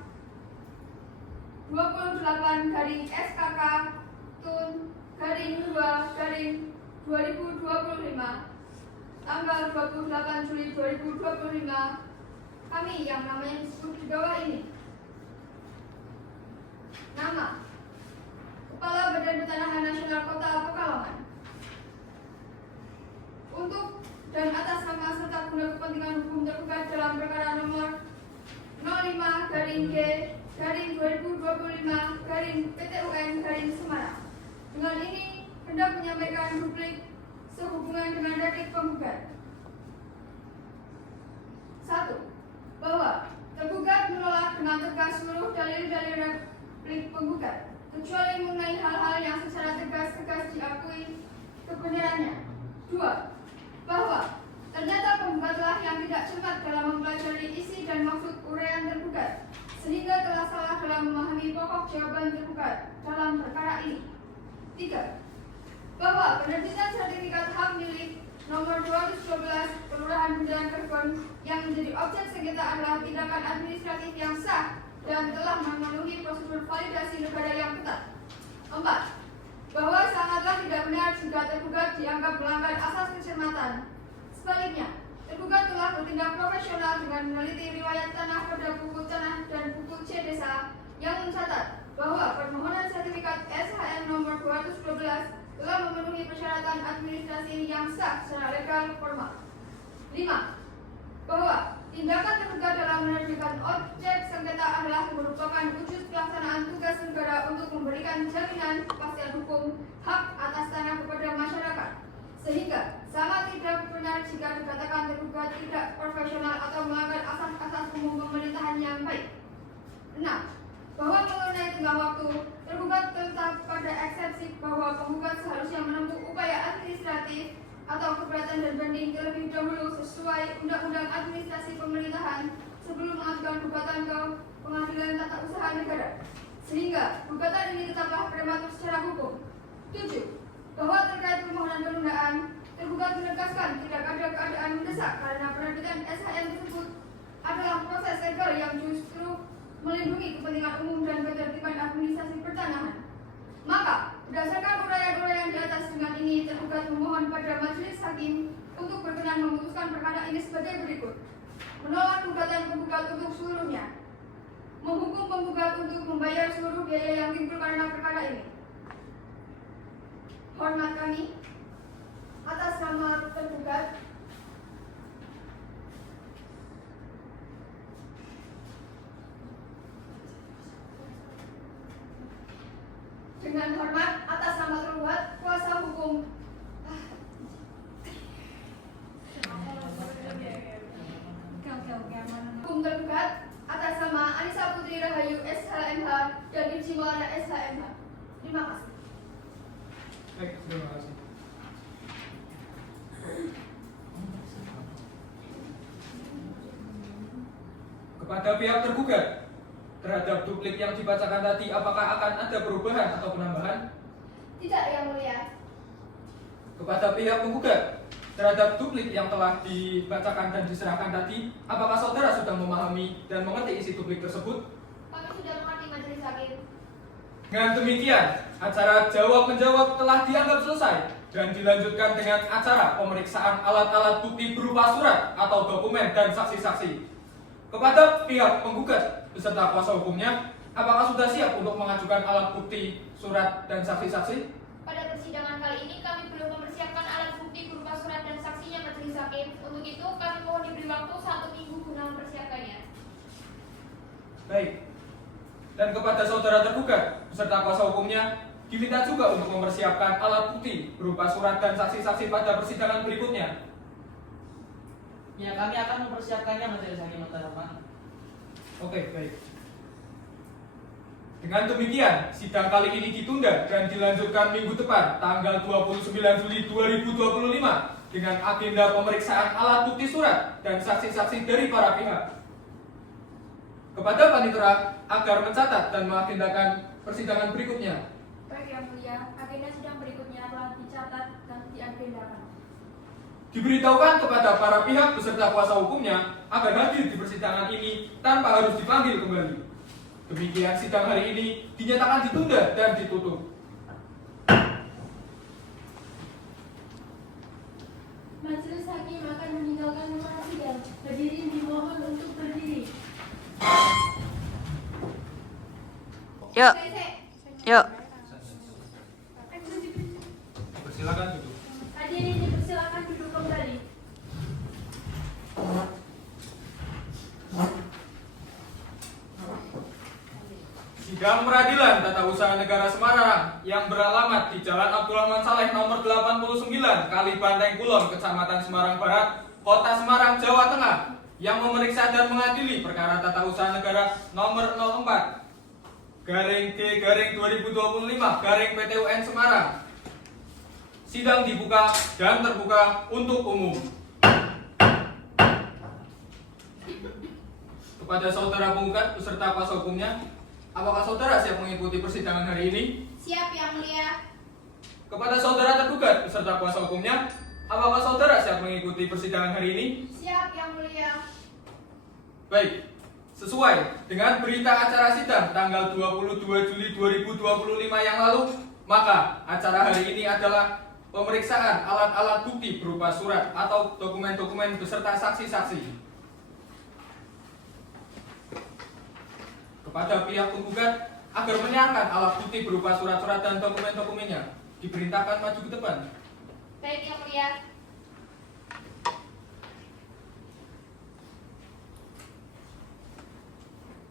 28/SKK Tun /2/2025 tanggal 28 Juli 2025, kami yang namanya disebut di bawah ini. Nama Kepala Badan Pertanahan Nasional Kota Pekalongan. Untuk dan atas nama serta guna kepentingan hukum tergugat dalam perkara nomor 05-G/2025-PTUN Semarang. Dengan ini hendak menyampaikan duplik sehubungan dengan replik penggugat. 1. Bahwa tergugat menolak dengan tegas seluruh dalil-dalil replik penggugat, kecuali mengenai hal-hal yang secara tegas diakui kebenarannya. 2. Bahwa ternyata penggugat telah yang tidak cermat dalam mempelajari isi dan maksud uraian tergugat, sehingga telah salah dalam memahami pokok jawaban tergugat dalam perkara ini. 3. Bahwa penerbitan sertifikat hak milik nomor 212 Kelurahan Bundaran Kerbon yang menjadi objek sengketa adalah tindakan administratif yang sah dan telah memenuhi prosedur validasi negara yang ketat. 4. Bahwa sangatlah tidak benar jika tergugat dianggap melanggar asas kecermatan. Sebaliknya, tergugat telah bertindak profesional dengan meneliti riwayat tanah pada buku tanah dan buku C desa yang mencatat bahwa permohonan sertifikat SHM nomor 212 telah memenuhi persyaratan administrasi yang sah secara legal formal. 5. Bahwa tindakan tergugat dalam menerbitkan objek sengketa adalah merupakan wujud pelaksanaan tugas negara untuk memberikan jaminan kepastian hukum hak atas tanah kepada masyarakat, sehingga sangat tidak benar jika dikatakan tergugat tidak profesional atau melanggar asas-asas umum pemerintahan yang baik. 6. Bahwa mengenai tengah waktu, tergugat tetap pada eksepsi bahwa penggugat seharusnya menempuh upaya administratif atau keberatan dan banding terlebih dahulu sesuai Undang-Undang Administrasi Pemerintahan sebelum mengajukan gugatan ke Pengadilan Tata Usaha Negara, sehingga gugatan ini tetaplah prematur secara hukum. 7. Bahwa terkait permohonan penundaan, tergugat menegaskan tidak ada keadaan mendesak karena penerbitan SHM tersebut adalah proses legal yang justru melindungi kepentingan umum dan ketertiban administrasi pertanahan. Maka, berdasarkan uraian-uraian di atas dengan ini, tergugat memohon pada majelis hakim untuk berkenan memutuskan perkara ini sebagai berikut: menolak gugatan penggugat untuk seluruhnya, menghukum penggugat untuk membayar seluruh biaya yang timbul karena perkara ini. Hormat kami, atas nama tergugat, dengan hormat atas nama tergugat, kuasa hukum tergugat atas nama Anissa Putri Rahayu SHMH dan Irji Maulana SHMH. Terima kasih. Baik, terima kasih. Kepada pihak tergugat, terhadap duplik yang dibacakan tadi, apakah akan ada perubahan atau penambahan? Tidak, Yang Mulia. Kepada pihak penggugat, terhadap duplik yang telah dibacakan dan diserahkan tadi, apakah saudara sudah memahami dan mengerti isi duplik tersebut? Kami sudah mengerti, majelis hakim. Dengan demikian, acara jawab-menjawab telah dianggap selesai dan dilanjutkan dengan acara pemeriksaan alat-alat bukti berupa surat atau dokumen dan saksi-saksi. Kepada pihak penggugat beserta kuasa hukumnya, apakah sudah siap untuk mengajukan alat bukti, surat, dan saksi-saksi? Pada persidangan kali ini kami belum mempersiapkan alat bukti berupa surat dan saksinya, majelis hakim. Untuk itu kami mohon diberi waktu 1 minggu guna mempersiapkannya. Baik. Dan kepada saudara tergugat beserta kuasa hukumnya, diminta juga untuk mempersiapkan alat bukti berupa surat dan saksi-saksi pada persidangan berikutnya. Ya, kami akan mempersiapkannya, majelis hakim terhormat. Oke, baik. Dengan demikian, sidang kali ini ditunda dan dilanjutkan minggu depan, tanggal 29 Juli 2025, dengan agenda pemeriksaan alat bukti surat dan saksi-saksi dari para pihak. Kepada panitera agar mencatat dan mengagendakan persidangan berikutnya. Baik Yang Mulia, agenda sidang berikutnya telah dicatat dan diagendakan. Diberitahukan kepada para pihak beserta kuasa hukumnya agar hadir di persidangan ini tanpa harus dipanggil kembali. Demikian sidang hari ini dinyatakan ditunda dan ditutup. Majelis hakim akan meninggalkan ruang sidang. Hadirin dimohon untuk berdiri. Yuk, yuk. Persilakan duduk. Hadirin dipersilakan duduk kembali. Sidang Peradilan Tata Usaha Negara Semarang yang beralamat di Jalan Abdurrahman Saleh nomor 89 Kalibanteng Kulon, Kecamatan Semarang Barat, Kota Semarang, Jawa Tengah, yang memeriksa dan mengadili perkara Tata Usaha Negara nomor 04 /D/2025 /PT UN Semarang. Sidang dibuka dan terbuka untuk umum. Kepada saudara penggugat beserta kuasa hukumnya, apakah saudara siap mengikuti persidangan hari ini? Siap Yang Mulia. Kepada saudara tergugat beserta kuasa hukumnya, apakah saudara siap mengikuti persidangan hari ini? Siap Yang Mulia. Baik, sesuai dengan berita acara sidang tanggal 22 Juli 2025 yang lalu, maka acara hari ini adalah pemeriksaan alat-alat bukti berupa surat atau dokumen-dokumen beserta saksi-saksi. Kepada pihak penggugat agar menyerahkan alat bukti berupa surat-surat dan dokumen-dokumennya, diperintahkan maju ke depan. Baik Yang Mulia.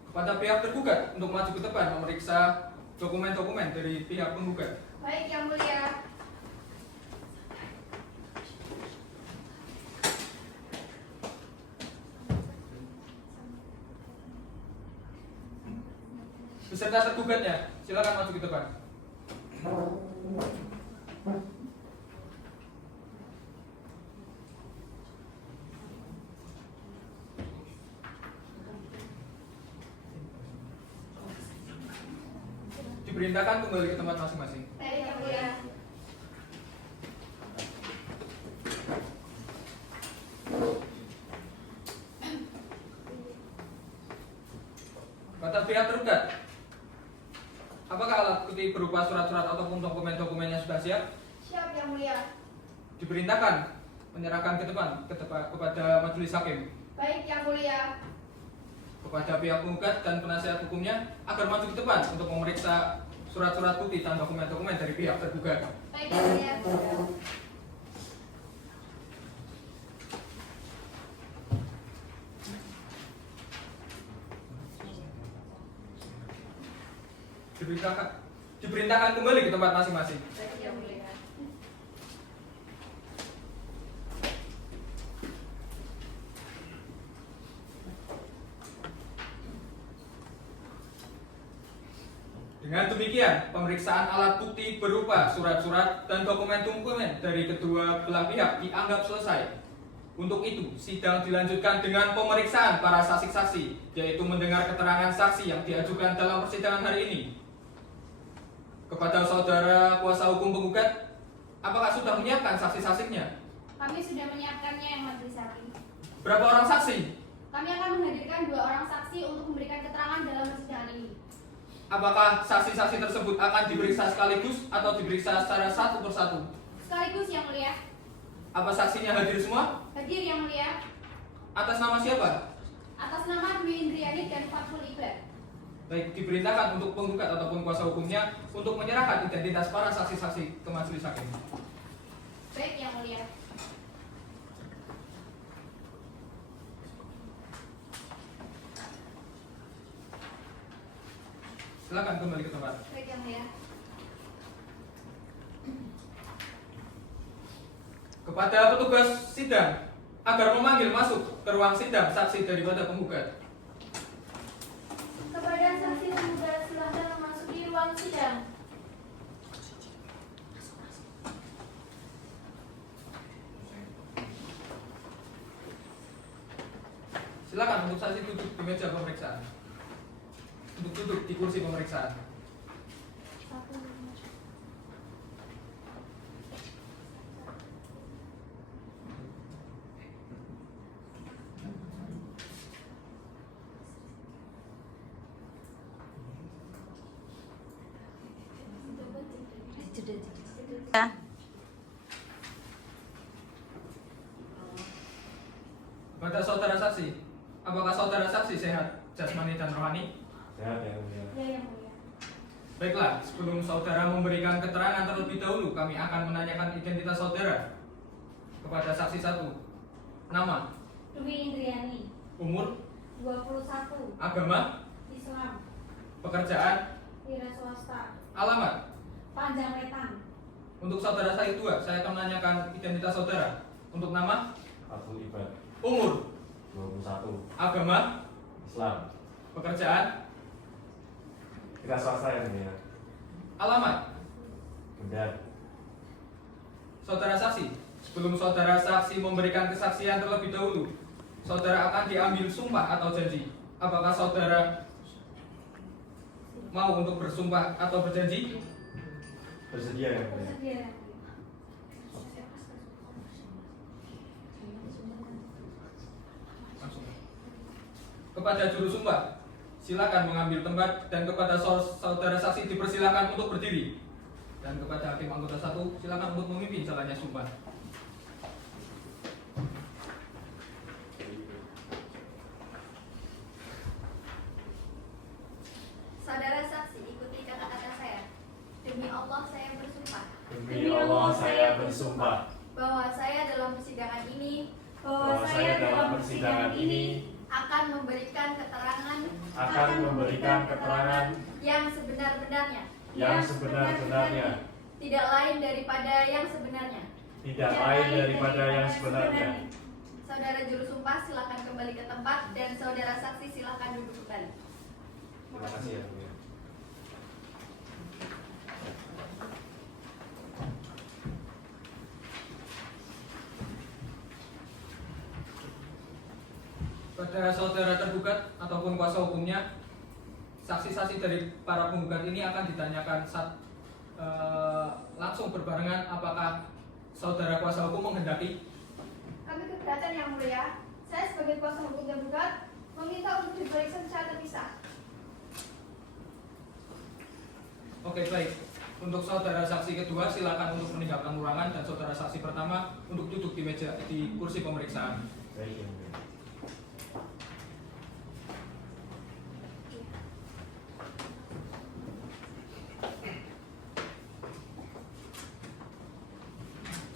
Kepada pihak tergugat untuk maju ke depan memeriksa dokumen-dokumen dari pihak penggugat. Baik Yang Mulia. Beserta tergugatnya, silakan maju ke depan. Diperintahkan kembali ke tempat masing-masing. Baik Yang Mulia. Kepada pihak tergugat, apakah alat bukti berupa surat-surat ataupun dokumen-dokumennya sudah siap? Siap Yang Mulia. Diperintahkan menyerahkan ke depan kepada majelis hakim. Baik Yang Mulia. Kepada pihak penggugat dan penasihat hukumnya agar maju ke depan untuk memeriksa surat-surat bukti dan dokumen-dokumen dari pihak tergugat. Baik Yang Mulia. Diperintahkan kembali ke tempat masing-masing. Baik Yang Mulia. Dengan demikian, pemeriksaan alat bukti berupa surat-surat dan dokumen-dokumen dari kedua belah pihak dianggap selesai. Untuk itu, sidang dilanjutkan dengan pemeriksaan para saksi-saksi, yaitu mendengar keterangan saksi yang diajukan dalam persidangan hari ini. Kepada saudara kuasa hukum penggugat, apakah sudah menyiapkan saksi-saksinya? Kami sudah menyiapkannya Yang Majelis Hakim. Berapa orang saksi? Kami akan menghadirkan 2 orang saksi untuk memberikan keterangan dalam persidangan ini. Apakah saksi-saksi tersebut akan diperiksa sekaligus atau diperiksa secara satu persatu? Sekaligus Yang Mulia. Apa saksinya hadir semua? Hadir Yang Mulia. Atas nama siapa? Atas nama Dwi Indriani dan Fathul Ibad. Baik, diperintahkan untuk penggugat ataupun kuasa hukumnya untuk menyerahkan identitas para saksi-saksi ke majelis hakim. Baik Yang Mulia. Silakan kembali ke tempat. Baik Yang Mulia. Kepada petugas sidang agar memanggil masuk ke ruang sidang saksi daripada penggugat. Kepada saksi penggugat silahkan memasuki ruang sidang. Silakan untuk saksi duduk di meja pemeriksaan. Untuk duduk di kursi pemeriksaan. Ya. Kepada saudara saksi, apakah saudara saksi sehat jasmani dan rohani? Sehat ya, Mulia. Ya Yang Mulia. Baiklah, sebelum saudara memberikan keterangan terlebih dahulu, kami akan menanyakan identitas saudara. Kepada saksi satu, nama, Dwi Indriani. umur, 21. agama, Islam. pekerjaan, Wira swasta. alamat. Panjang Wetan. Untuk saudara saya dua, saya akan menanyakan identitas saudara. Untuk nama, Fathul Ibad, umur, 21, agama, Islam. pekerjaan, Kita swasta ya, Mulia. alamat. Kendal. Saudara saksi, sebelum saudara saksi memberikan kesaksian terlebih dahulu, saudara akan diambil sumpah atau janji. Apakah saudara mau untuk bersumpah atau berjanji? Bersedia yang mulia. Bersedia. Langsung. Kepada juru sumpah, silakan mengambil tempat, dan kepada saudara saksi dipersilakan untuk berdiri. Dan kepada hakim anggota 1, silakan untuk memimpin jalannya sumpah. Saudara saksi, ikuti kata-kata saya. Demi Allah saya bersumpah Demi Allah saya bersumpah bahwa saya dalam persidangan ini bahwa saya dalam persidangan ini akan memberikan keterangan yang sebenar-benarnya, yang sebenar-benarnya, tidak lain daripada yang sebenarnya. tidak lain daripada yang sebenarnya. Saudara juru sumpah silakan kembali ke tempat dan saudara saksi silakan duduk kembali. Terima kasih yang mulia. Pada saudara tergugat ataupun kuasa hukumnya, saksi-saksi dari para penggugat ini akan ditanyakan langsung berbarengan. Apakah saudara kuasa hukum menghendaki? Kami keberatan yang mulia. Saya sebagai kuasa hukum tergugat meminta untuk diperiksa secara terpisah. Oke, baik. Untuk saudara saksi kedua silakan untuk meninggalkan ruangan, dan saudara saksi pertama untuk duduk di kursi pemeriksaan. Baik yang mulia.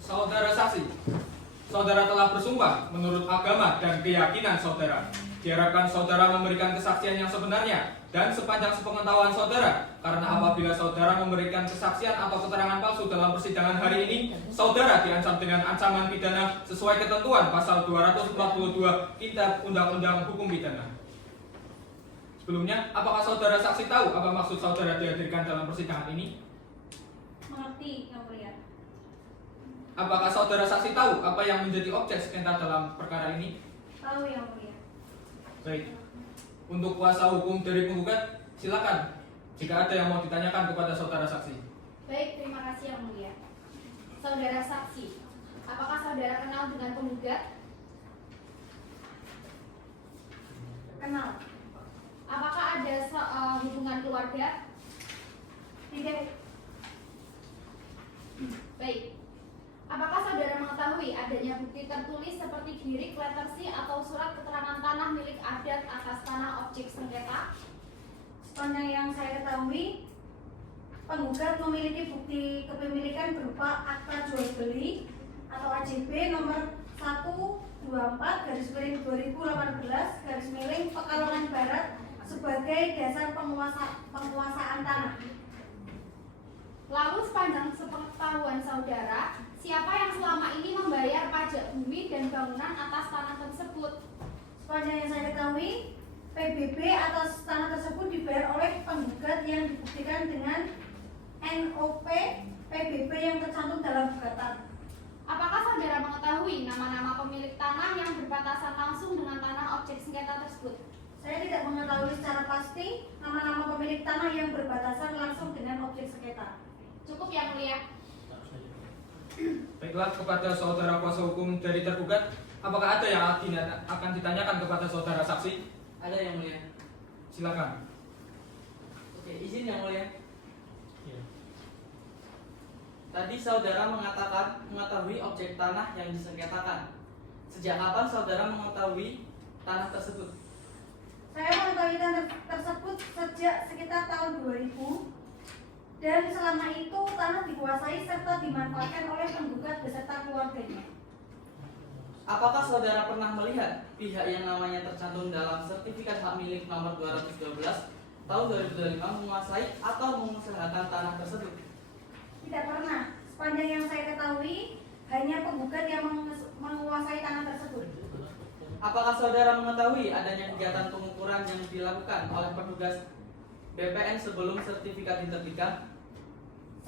Saudara saksi, saudara telah bersumpah menurut agama dan keyakinan saudara. Diharapkan saudara memberikan kesaksian yang sebenarnya dan sepanjang sepengetahuan saudara, karena apabila saudara memberikan kesaksian atau keterangan palsu dalam persidangan hari ini, saudara diancam dengan ancaman pidana sesuai ketentuan pasal 242 Kitab Undang-Undang Hukum Pidana. Sebelumnya, apakah saudara saksi tahu apa maksud saudara dihadirkan dalam persidangan ini? Mengerti yang mulia. Apakah saudara saksi tahu apa yang menjadi objek sengketa dalam perkara ini? Tahu yang mulia. Baik. Untuk kuasa hukum dari penggugat, silakan jika ada yang mau ditanyakan kepada saudara saksi. Baik, terima kasih yang mulia. Saudara saksi, apakah saudara kenal dengan penggugat? Kenal. Apakah ada hubungan keluarga? Tidak. Baik. Apakah saudara mengetahui adanya bukti tertulis seperti girik, letter C, atau surat keterangan tanah milik adat atas tanah objek sengketa? Sepanjang yang saya ketahui, penggugat memiliki bukti kepemilikan berupa akta jual beli atau AJB nomor 124/2018 Pekalongan Barat sebagai dasar penguasaan tanah. Lalu sepanjang sepengetahuan saudara, siapa yang selama ini membayar pajak bumi dan bangunan atas tanah tersebut? Sepanjang yang saya ketahui, PBB atas tanah tersebut dibayar oleh penggugat yang dibuktikan dengan NOP PBB yang tercantum dalam gugatan. Apakah saudara mengetahui nama-nama pemilik tanah yang berbatasan langsung dengan tanah objek sengketa tersebut? Saya tidak mengetahui secara pasti nama-nama pemilik tanah yang berbatasan langsung dengan objek sengketa. Cukup yang mulia. Baiklah, kepada saudara kuasa hukum dari tergugat, apakah ada yang akan ditanyakan kepada saudara saksi? Ada yang mulia. Silakan. Oke, izin yang mulia. Tadi saudara mengetahui objek tanah yang disengketakan. Sejak kapan saudara mengetahui tanah tersebut? Saya mengetahui tanah tersebut sejak sekitar tahun 2000, dan selama itu tanah dikuasai serta dimanfaatkan oleh penggugat beserta keluarganya. Apakah saudara pernah melihat pihak yang namanya tercantum dalam sertifikat hak milik nomor 212 tahun 2025 menguasai atau mengusahakan tanah tersebut? Tidak pernah. Sepanjang yang saya ketahui, hanya penggugat yang menguasai tanah tersebut. Apakah saudara mengetahui adanya kegiatan pengukuran yang dilakukan oleh petugas BPN sebelum sertifikat diterbitkan?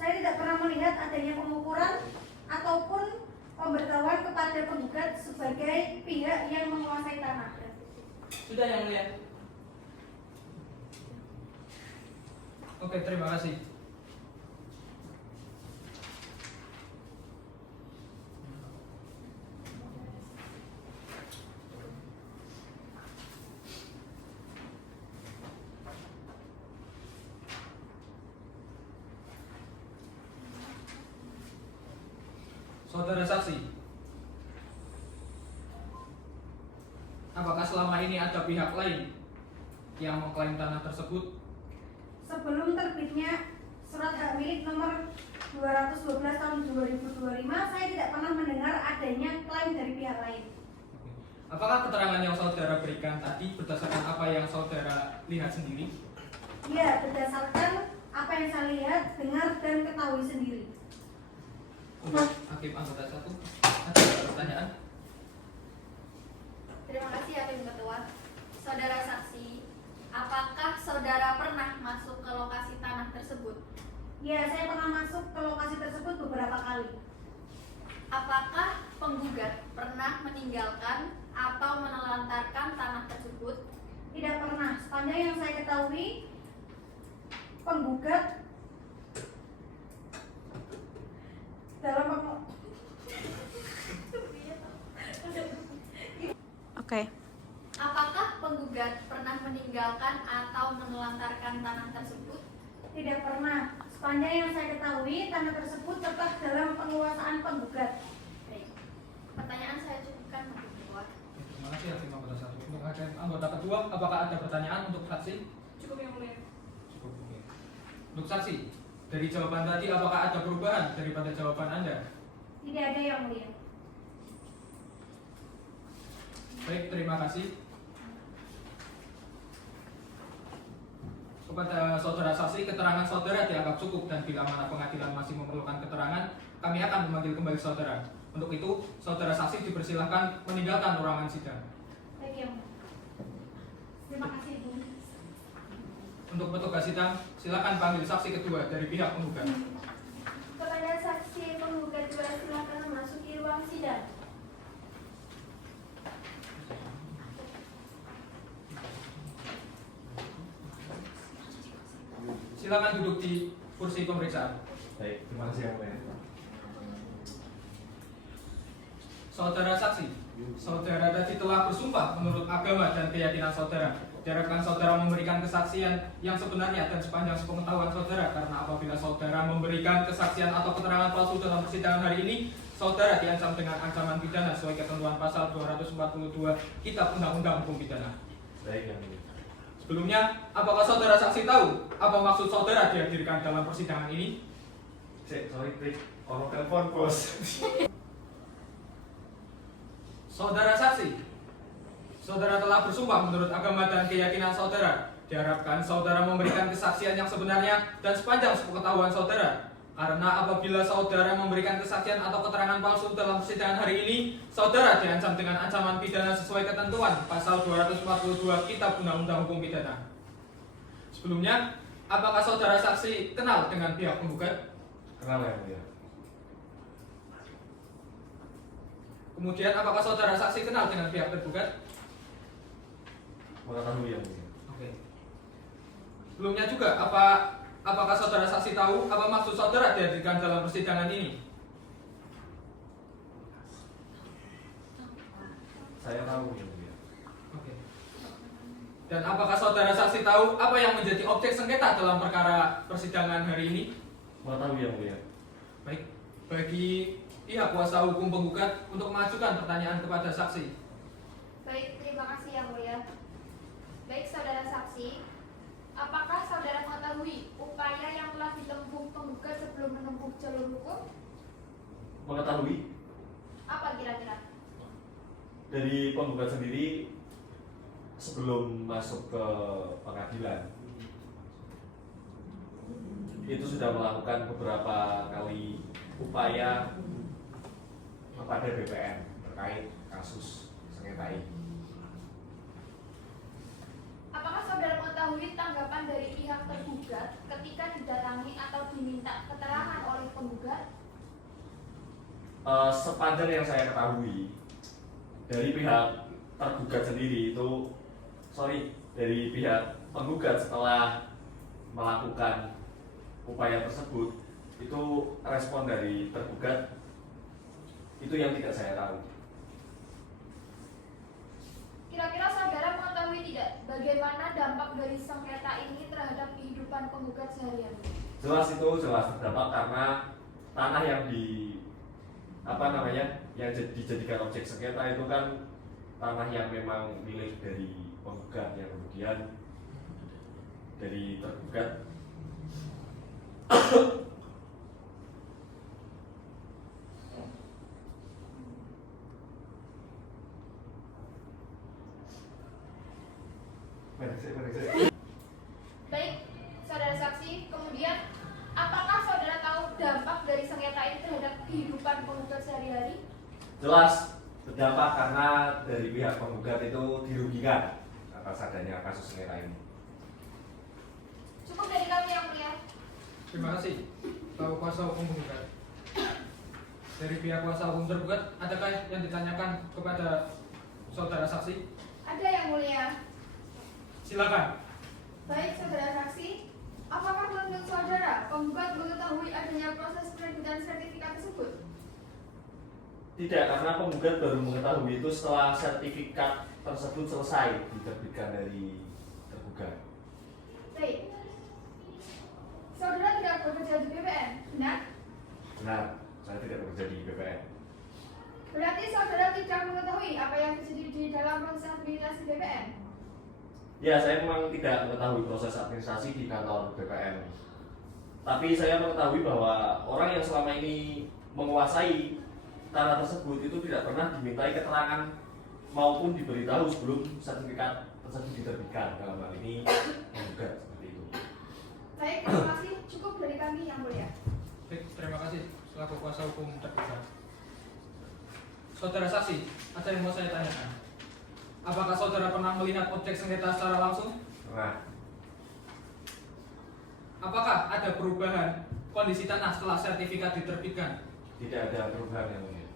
Saya tidak pernah melihat adanya pengukuran ataupun pemberitahuan kepada penggugat sebagai pihak yang menguasai tanah. Sudah yang mulia. Oke, terima kasih. Saudara saksi, apakah selama ini ada pihak lain yang mengklaim tanah tersebut? Sebelum terbitnya surat hak milik nomor 212 tahun 2025, saya tidak pernah mendengar adanya klaim dari pihak lain. Apakah keterangan yang saudara berikan tadi berdasarkan apa yang saudara lihat sendiri? Ya, berdasarkan apa yang saya lihat, dengar, dan ketahui sendiri. Untuk hakim anggota 1, ada pertanyaan? Terima kasih Hakim Ketua. Saudara saksi, apakah saudara pernah masuk ke lokasi tanah tersebut? Ya, saya pernah masuk ke lokasi tersebut beberapa kali. Apakah penggugat pernah meninggalkan atau menelantarkan tanah tersebut? Tidak pernah. Sepanjang yang saya ketahui, penggugat dalam Oke. Apakah penggugat pernah meninggalkan atau menelantarkan tanah tersebut? tidak pernah. Sepanjang yang saya ketahui, tanah tersebut tetap dalam penguasaan penggugat. Baik. Pertanyaan saya cukupkan Hakim Ketua. Terima kasih hakim anggota 1. Untuk hakim anggota kedua, apakah ada pertanyaan untuk saksi? Cukup yang mulia. Cukup. Oke. Untuk saksi, dari jawaban tadi apakah ada perubahan daripada jawaban Anda? Tidak ada yang mulia. Baik, terima kasih. Kepada saudara saksi, keterangan saudara dianggap cukup dan bila mana pengadilan masih memerlukan keterangan, kami akan memanggil kembali saudara. Untuk itu, saudara saksi dipersilahkan meninggalkan ruangan sidang. Baik yang mulia. Terima kasih, Bu. Untuk petugas sidang, silakan panggil saksi kedua dari pihak penggugat. Kepada saksi penggugat silakan memasuki ruang sidang. Silakan duduk di kursi pemeriksaan. Baik, terima kasih yang mulia. Saudara saksi, saudara tadi telah bersumpah menurut agama dan keyakinan saudara. Diharapkan saudara memberikan kesaksian yang sebenarnya dan sepanjang sepengetahuan saudara, karena apabila saudara memberikan kesaksian atau keterangan palsu dalam persidangan hari ini, saudara diancam dengan ancaman pidana sesuai ketentuan pasal 242 Kitab Undang-Undang Hukum Pidana. Baik yang mulia. Sebelumnya, apakah saudara saksi tahu apa maksud saudara dihadirkan dalam persidangan ini? Sorry, klik orang telepon bos. Saudara saksi, saudara telah bersumpah menurut agama dan keyakinan saudara. Diharapkan saudara memberikan kesaksian yang sebenarnya dan sepanjang sepengetahuan saudara. Karena apabila saudara memberikan kesaksian atau keterangan palsu dalam persidangan hari ini, saudara diancam dengan ancaman pidana sesuai ketentuan pasal 242 Kitab Undang-Undang Hukum Pidana. Sebelumnya, apakah saudara saksi kenal dengan pihak penggugat? Kenal yang mulia. Kemudian, apakah saudara saksi kenal dengan pihak tergugat? Mengetahui yang mulia. Oke. Sebelumnya juga, apakah saudara saksi tahu apa maksud saudara dihadirkan dalam persidangan ini? Saya tahu yang mulia. Oke. Dan apakah saudara saksi tahu apa yang menjadi objek sengketa dalam perkara persidangan hari ini? Mengetahui yang mulia. Baik, bagi pihak kuasa hukum penggugat untuk mengajukan pertanyaan kepada saksi. Baik, terima kasih yang mulia. Baik saudara saksi, apakah saudara mengetahui upaya yang telah ditempuh penggugat sebelum menempuh jalur hukum? Mengetahui Apa kira-kira? dari penggugat sendiri sebelum masuk ke pengadilan itu sudah melakukan beberapa kali upaya kepada BPN terkait kasus sengketa ini. Apakah saudara mengetahui tanggapan dari pihak tergugat ketika didatangi atau diminta keterangan oleh penggugat? sepanjang yang saya ketahui dari pihak tergugat sendiri itu, dari pihak penggugat setelah melakukan upaya tersebut, itu respon dari tergugat itu yang tidak saya tahu. Kira-kira saudara mengetahui tidak bagaimana dampak dari sengketa ini terhadap kehidupan penggugat sehari-hari? Jelas itu jelas terdampak karena tanah yang yang dijadikan objek sengketa itu kan tanah yang memang milik dari penggugat, yang kemudian dari tergugat Baik, saudara saksi, kemudian apakah saudara tahu dampak dari sengketa ini terhadap kehidupan penggugat sehari-hari? jelas berdampak karena dari pihak penggugat itu dirugikan atas adanya kasus sengketa ini. Cukup dari kami yang mulia. Terima kasih, Pak Kuasa Hukum penggugat. Dari pihak kuasa hukum tergugat, adakah yang ditanyakan kepada saudara saksi? Ada yang mulia. Silakan. Baik, saudara saksi, apakah menurut saudara penggugat mengetahui adanya proses penerbitan sertifikat tersebut? Tidak, karena penggugat baru mengetahui itu setelah sertifikat tersebut selesai diterbitkan dari tergugat. Baik. Saudara tidak bekerja di BPN, benar? Benar, saya tidak bekerja di BPN. Berarti saudara tidak mengetahui apa yang terjadi di dalam proses administrasi BPN? Ya, saya memang tidak mengetahui proses administrasi di kantor BPN. Tapi saya mengetahui bahwa orang yang selama ini menguasai tanah tersebut itu tidak pernah dimintai keterangan maupun diberitahu sebelum sertifikat tersebut diterbitkan. Dalam hal ini juga seperti itu. Baik, terima kasih. Cukup dari kami yang mulia. Baik, terima kasih selaku kuasa hukum tergugat. Saudara saksi, ada yang mau saya tanyakan. Apakah saudara pernah melihat objek sengketa secara langsung? Nah, Apakah ada perubahan kondisi tanah setelah sertifikat diterbitkan? tidak ada perubahan yang mulia.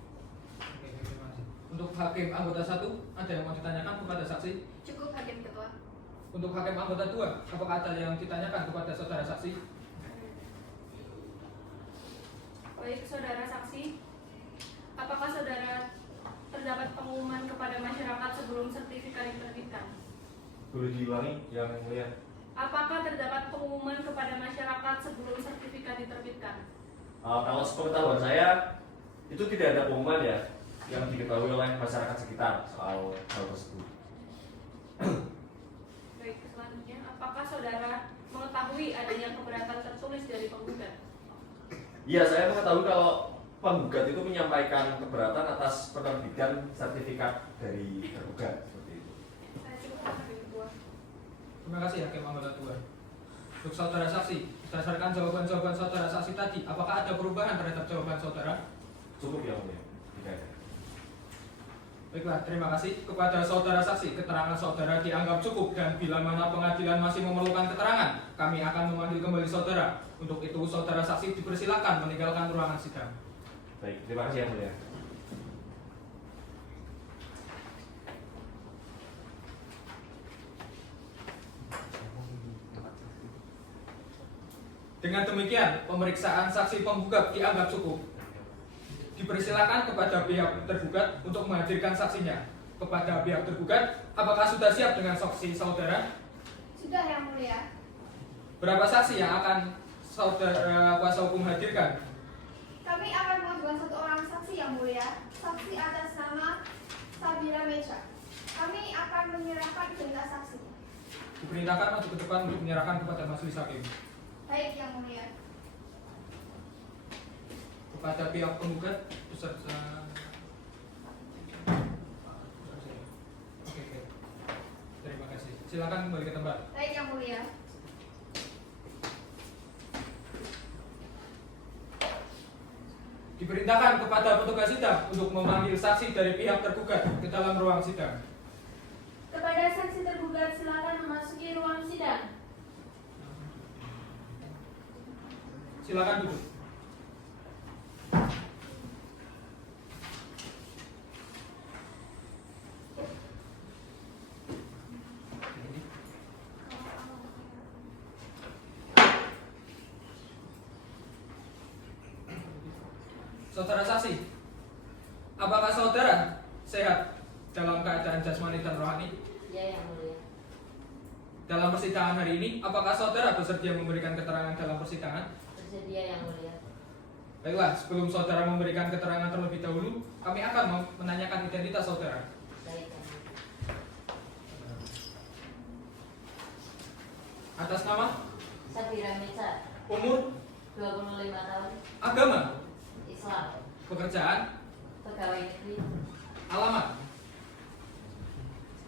Oke, terima kasih. Untuk hakim anggota 1, ada yang mau ditanyakan kepada saksi? Cukup hakim ketua. Untuk hakim anggota 2, apakah ada yang ditanyakan kepada saudara saksi? Baik, saudara saksi, apakah saudara terdapat pengumuman kepada masyarakat sebelum sertifikat diterbitkan? Boleh diulangi yang mulia? Apakah terdapat pengumuman kepada masyarakat sebelum sertifikat diterbitkan? Kalau sepengetahuan saya itu tidak ada pengumuman ya yang diketahui oleh masyarakat sekitar soal hal tersebut. Baik, selanjutnya, apakah saudara mengetahui adanya keberatan tertulis dari penggugat? Iya, saya mengetahui kalau penggugat itu menyampaikan keberatan atas penerbitan sertifikat dari tergugat seperti itu. Saya cukup hakim ketua. Terima kasih hakim anggota 2. Untuk saudara saksi, berdasarkan jawaban-jawaban saudara saksi tadi, apakah ada perubahan terhadap jawaban saudara? Cukup ya mulia. Tidak ada. Baiklah, terima kasih kepada saudara saksi. Keterangan saudara dianggap cukup dan bila mana pengadilan masih memerlukan keterangan, kami akan memanggil kembali saudara. Untuk itu, saudara saksi dipersilakan meninggalkan ruangan sidang. Baik, terima kasih yang mulia. Dengan demikian, pemeriksaan saksi penggugat dianggap cukup. Dipersilakan kepada pihak tergugat untuk menghadirkan saksinya. Kepada pihak tergugat, apakah sudah siap dengan saksi saudara? Sudah yang mulia. Berapa saksi yang akan saudara kuasa hukum hadirkan? Kami akan mengajukan 1 orang saksi yang mulia, saksi atas nama Sabira Mecha. Kami akan menyerahkan identitas saksi. Diperintahkan maju ke depan untuk menyerahkan kepada majelis hakim. Baik yang mulia. Kepada pihak penggugat beserta Oke. Terima kasih. Silakan kembali ke tempat. Baik yang mulia. Diperintahkan kepada petugas sidang untuk memanggil saksi dari pihak tergugat ke dalam ruang sidang. Kepada saksi tergugat silakan memasuki ruang sidang. Silakan duduk. Saudara saksi, apakah saudara sehat dalam keadaan jasmani dan rohani? Ya, yang mulia. Dalam persidangan hari ini, apakah saudara bersedia memberikan keterangan dalam persidangan? Bersedia, yang mulia. Baiklah, sebelum saudara memberikan keterangan terlebih dahulu, kami akan menanyakan identitas saudara. Baik, yang mulia. Atas nama, Sabira Mecha, umur, 25 tahun, agama, Islam, pekerjaan, pegawai negeri, alamat.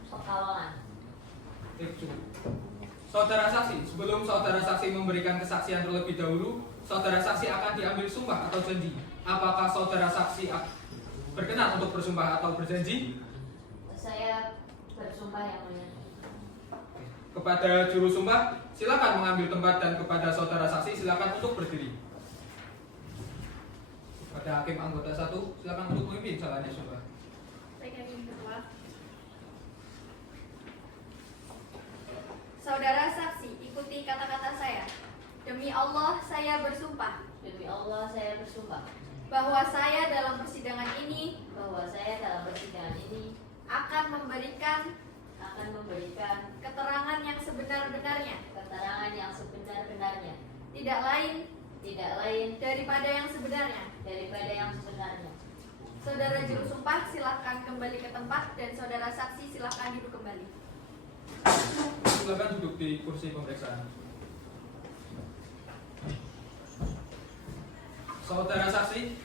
Pekalongan. Saudara saksi, sebelum saudara saksi memberikan kesaksian terlebih dahulu, saudara saksi akan diambil sumpah atau janji. Apakah saudara saksi berkenan untuk bersumpah atau berjanji? Saya bersumpah, yang mulia. Kepada juru sumpah, silakan mengambil tempat, dan kepada saudara saksi silakan untuk berdiri. Kepada hakim anggota 1, silakan untuk memimpin jalannya sumpah. Baik, yang kedua. Saudara saksi, ikuti kata-kata saya. Demi Allah, saya bersumpah Demi Allah, saya bersumpah bahwa saya dalam persidangan ini bahwa saya dalam persidangan ini akan memberikan keterangan yang sebenar-benarnya, keterangan yang sebenar-benarnya, tidak lain daripada yang sebenarnya. Saudara juru sumpah silakan kembali ke tempat, dan saudara saksi silakan duduk kembali. Silakan duduk di kursi pemeriksaan. Saudara saksi,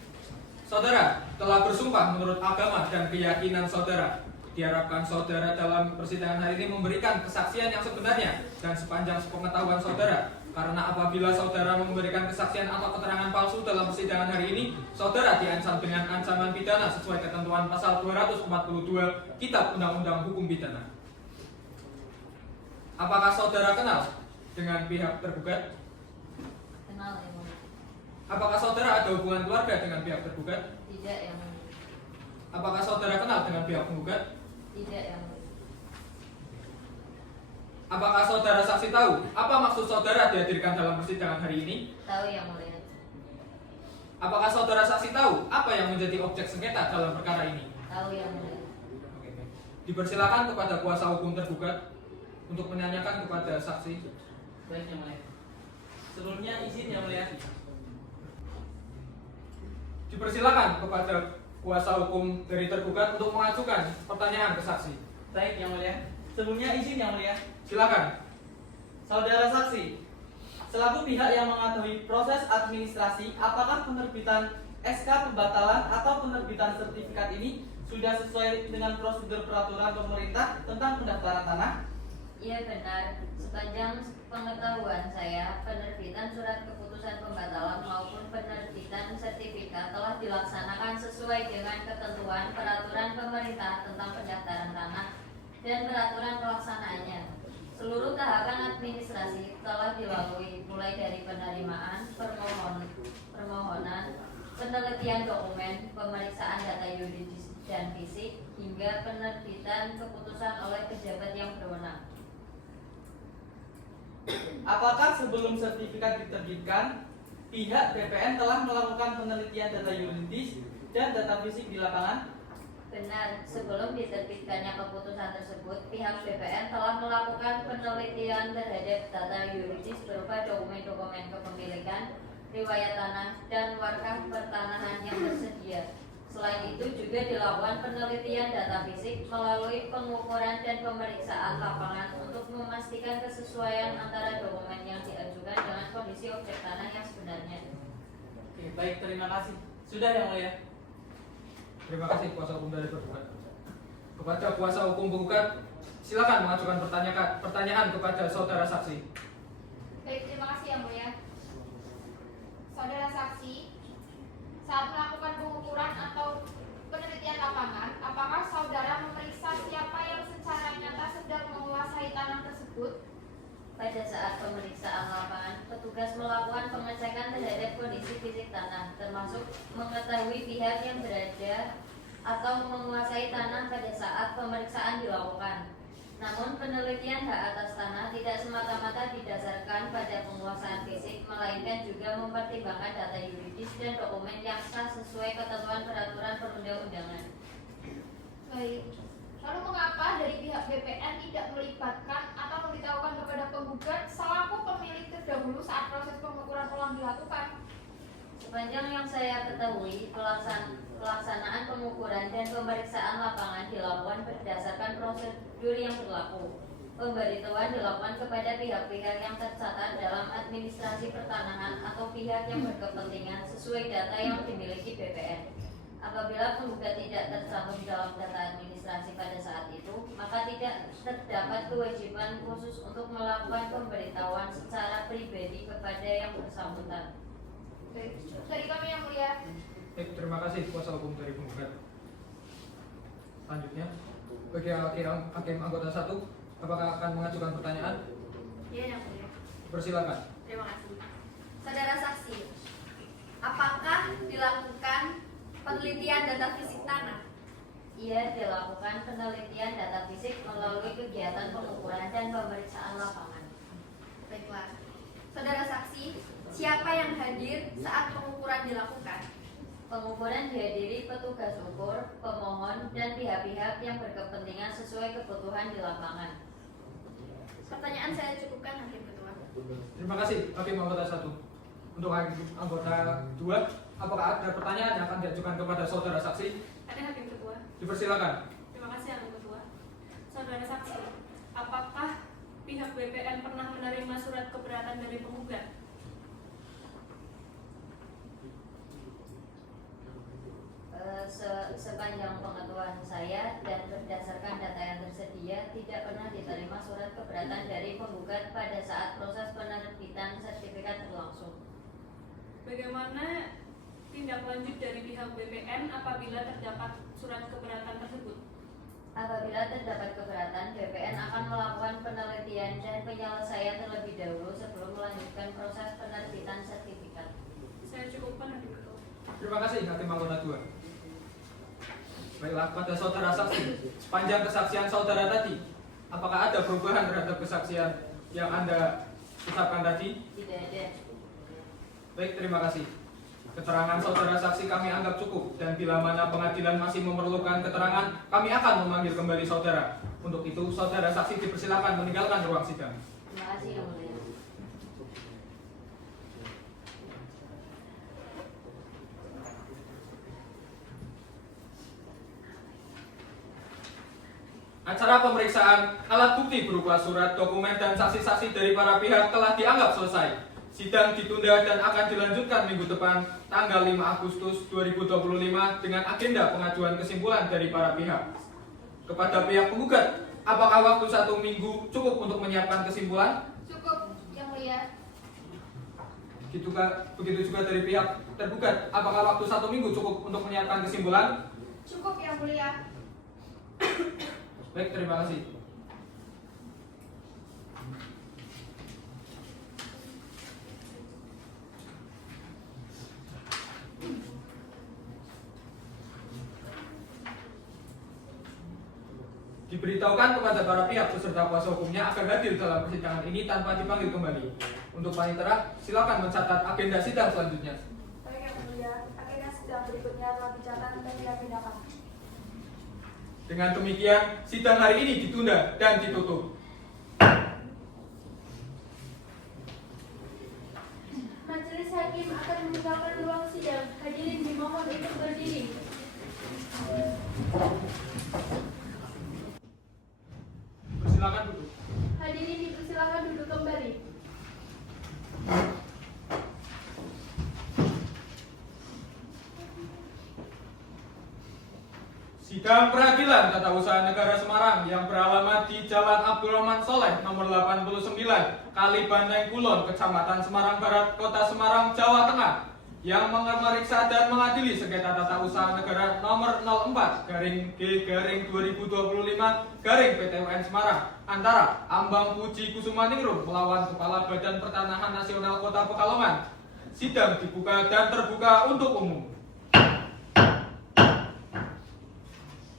saudara telah bersumpah menurut agama dan keyakinan saudara. Diharapkan saudara dalam persidangan hari ini memberikan kesaksian yang sebenarnya dan sepanjang sepengetahuan saudara. Karena apabila saudara memberikan kesaksian atau keterangan palsu dalam persidangan hari ini, saudara diancam dengan ancaman pidana sesuai ketentuan pasal 242 Kitab Undang-Undang Hukum Pidana. Apakah saudara kenal dengan pihak tergugat? Kenal, yang mulia. Apakah saudara ada hubungan keluarga dengan pihak tergugat? Tidak, yang mulia. Apakah saudara kenal dengan pihak penggugat? Tidak, yang mulia. Apakah saudara saksi tahu apa maksud saudara dihadirkan dalam persidangan hari ini? Tahu, yang mulia. Apakah saudara saksi tahu apa yang menjadi objek sengketa dalam perkara ini? Tahu, yang mulia. Dipersilakan kepada kuasa hukum tergugat untuk menanyakan kepada saksi. Baik, yang mulia. Sebelumnya izin, yang mulia. Dipersilakan kepada kuasa hukum dari tergugat untuk mengajukan pertanyaan ke saksi. Baik, yang mulia. Sebelumnya izin, yang mulia. Silakan. Saudara saksi, selaku pihak yang mengetahui proses administrasi, apakah penerbitan SK pembatalan atau penerbitan sertifikat ini sudah sesuai dengan prosedur peraturan pemerintah tentang pendaftaran tanah? Iya, benar. Sepanjang pengetahuan saya, penerbitan surat keputusan pembatalan maupun penerbitan sertifikat telah dilaksanakan sesuai dengan ketentuan peraturan pemerintah tentang pendaftaran tanah dan peraturan pelaksanaannya. Seluruh tahapan administrasi telah dilalui, mulai dari penerimaan, permohonan, penelitian dokumen, pemeriksaan data yuridis dan fisik, hingga penerbitan keputusan oleh pejabat yang berwenang. Apakah sebelum sertifikat diterbitkan, pihak BPN telah melakukan penelitian data yuridis dan data fisik di lapangan? Benar, sebelum diterbitkannya keputusan tersebut, pihak BPN telah melakukan penelitian terhadap data yuridis berupa dokumen-dokumen kepemilikan, riwayat tanah, dan warkah pertanahan yang tersedia. Selain itu juga dilakukan penelitian data fisik melalui pengukuran dan pemeriksaan lapangan untuk memastikan kesesuaian antara dokumen yang diajukan dengan kondisi objek tanah yang sebenarnya. Oke, baik, terima kasih. Sudah, yang mulia. Terima kasih kuasa hukum dari tergugat. Kepada kuasa hukum penggugat, silakan mengajukan pertanyaan kepada saudara saksi. Baik, terima kasih yang mulia. Saudara saksi, saat melakukan pengukuran atau penelitian lapangan, apakah saudara memeriksa siapa yang secara nyata sedang menguasai tanah tersebut? Pada saat pemeriksaan lapangan, petugas melakukan pengecekan terhadap kondisi fisik tanah, termasuk mengetahui pihak yang berada atau menguasai tanah pada saat pemeriksaan dilakukan. Namun penelitian hak atas tanah tidak semata-mata didasarkan pada penguasaan fisik, melainkan juga mempertimbangkan data yuridis dan dokumen yang sah sesuai ketentuan peraturan perundang-undangan. Baik. Lalu mengapa dari pihak BPN tidak melibatkan atau memberitahukan kepada penggugat selaku pemilik terdahulu saat proses pengukuran ulang dilakukan? Sepanjang yang saya ketahui, pelaksanaan pengukuran dan pemeriksaan lapangan dilakukan berdasarkan prosedur yang berlaku. Pemberitahuan dilakukan kepada pihak-pihak yang tercatat dalam administrasi pertanahan atau pihak yang berkepentingan sesuai data yang dimiliki BPN. Apabila penggugat tidak tercantum dalam data administrasi pada saat itu, maka tidak terdapat kewajiban khusus untuk melakukan pemberitahuan secara pribadi kepada yang bersangkutan. Baik. Dari kami yang mulia. Baik, terima kasih kuasa hukum dari penggugat. Selanjutnya, bagi hakim anggota 1, apakah akan mengajukan pertanyaan? Ya, yang mulia. Persilakan. Terima kasih. Saudara saksi, apakah dilakukan penelitian data fisik tanah? Ia dilakukan penelitian data fisik melalui kegiatan pengukuran dan pemeriksaan lapangan. Baiklah. Saudara saksi, siapa yang hadir saat pengukuran dilakukan? Pengukuran dihadiri petugas ukur, pemohon, dan pihak-pihak yang berkepentingan sesuai kebutuhan di lapangan. Pertanyaan saya cukupkan, Hakim Ketua. Terima kasih hakim anggota 1. Untuk hakim anggota 2, apakah ada pertanyaan yang akan diajukan kepada saudara saksi? Ada, Hakim Ketua. Dipersilakan. Terima kasih, Hakim Ketua. Saudara saksi, apakah pihak BPN pernah menerima surat keberatan dari penggugat? Sepanjang pengetahuan saya dan berdasarkan data yang tersedia, tidak pernah diterima surat keberatan dari penggugat pada saat proses penerbitan sertifikat berlangsung. Bagaimana tindak lanjut dari pihak BPN apabila terdapat surat keberatan tersebut? Apabila terdapat keberatan, BPN akan melakukan penelitian dan penyelesaian terlebih dahulu sebelum melanjutkan proses penerbitan sertifikat. Saya cukupkan, Hakim Ketua. Terima kasih hakim anggota 2. Baiklah, pada saudara saksi, sepanjang kesaksian saudara tadi, apakah ada perubahan terhadap kesaksian yang Anda ucapkan tadi? Tidak ada. Baik, terima kasih. Keterangan saudara saksi kami anggap cukup, dan bila mana pengadilan masih memerlukan keterangan, kami akan memanggil kembali saudara. Untuk itu, saudara saksi dipersilakan meninggalkan ruang sidang. Terima kasih yang mulia. Acara pemeriksaan alat bukti berupa surat, dokumen, dan saksi-saksi dari para pihak telah dianggap selesai. Sidang ditunda dan akan dilanjutkan minggu depan tanggal 5 Agustus 2025 dengan agenda pengajuan kesimpulan dari para pihak. Kepada pihak penggugat, apakah waktu 1 minggu cukup untuk menyiapkan kesimpulan? Cukup, yang mulia. Begitu juga dari pihak tergugat, apakah waktu 1 minggu cukup untuk menyiapkan kesimpulan? Cukup, yang mulia. Baik, terima kasih. Diberitahukan kepada para pihak beserta kuasa hukumnya agar hadir dalam persidangan ini tanpa dipanggil kembali. Untuk panitera, silakan mencatat agenda sidang selanjutnya. Baik, yang mulia. Agenda sidang berikutnya telah dicatat dan diagendakan. Dengan demikian, sidang hari ini ditunda dan ditutup. Majelis hakim akan meninggalkan ruang sidang. Hadirin dimohon untuk berdiri. Silakan duduk. Hadirin dipersilakan duduk kembali. Sidang Peradilan Tata Usaha Negara Semarang yang beralamat di Jalan Abdurrahman Soleh nomor 89, Kalibandeng Kulon, Kecamatan Semarang Barat, Kota Semarang, Jawa Tengah, yang memeriksa dan mengadili sengketa tata usaha negara nomor 04/G/2025/PT UN Semarang antara Ambang Puji Kusumaningrum melawan Kepala Badan Pertanahan Nasional Kota Pekalongan. Sidang dibuka dan terbuka untuk umum.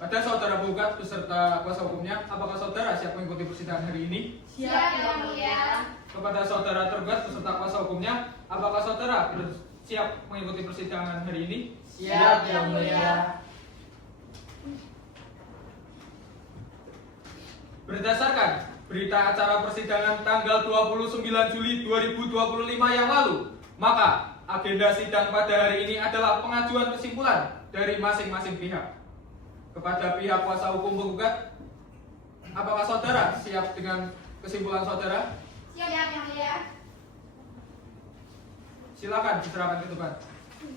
Pada saudara penggugat beserta kuasa hukumnya, apakah saudara siap mengikuti persidangan hari ini? Siap Yang Mulia. Kepada saudara tergugat beserta kuasa hukumnya, apakah saudara siap mengikuti persidangan hari ini? Siap Yang Mulia. Berdasarkan berita acara persidangan tanggal 29 Juli 2025 yang lalu, maka agenda sidang pada hari ini adalah pengajuan kesimpulan dari masing-masing pihak. Kepada pihak kuasa hukum penggugat, apakah saudara siap dengan kesimpulan saudara? Siap Yang Mulia. Silakan diserahkan ketuban.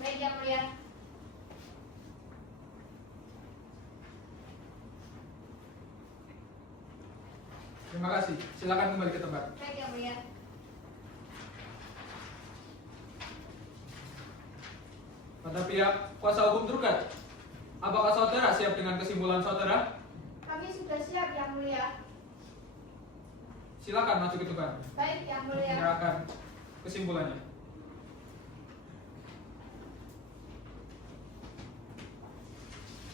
Baik Yang Mulia. Terima kasih. Silakan kembali ke tempat. Baik Yang Mulia. Pada pihak kuasa hukum tergugat, apakah saudara siap dengan kesimpulan saudara? Kami sudah siap Yang Mulia. Silakan maju ke depan. Baik Yang Mulia. Menyerahkan kesimpulannya.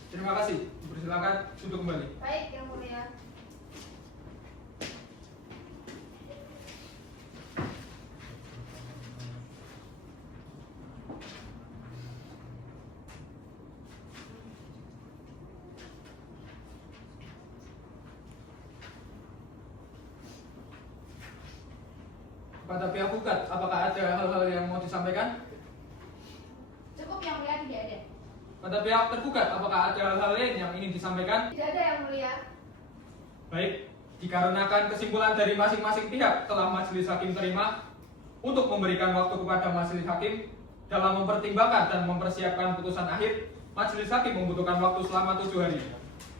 Terima kasih. Dipersilakan duduk kembali. Baik Yang Mulia. Kepada pihak gugat, apakah ada hal-hal yang mau disampaikan? Cukup Yang Mulia, tidak ada. Pada pihak tergugat, apakah ada hal-hal lain yang ingin disampaikan? Tidak ada Yang Mulia. Baik, dikarenakan kesimpulan dari masing-masing pihak telah majelis hakim terima untuk memberikan waktu kepada majelis hakim dalam mempertimbangkan dan mempersiapkan putusan akhir, majelis hakim membutuhkan waktu selama 7 hari.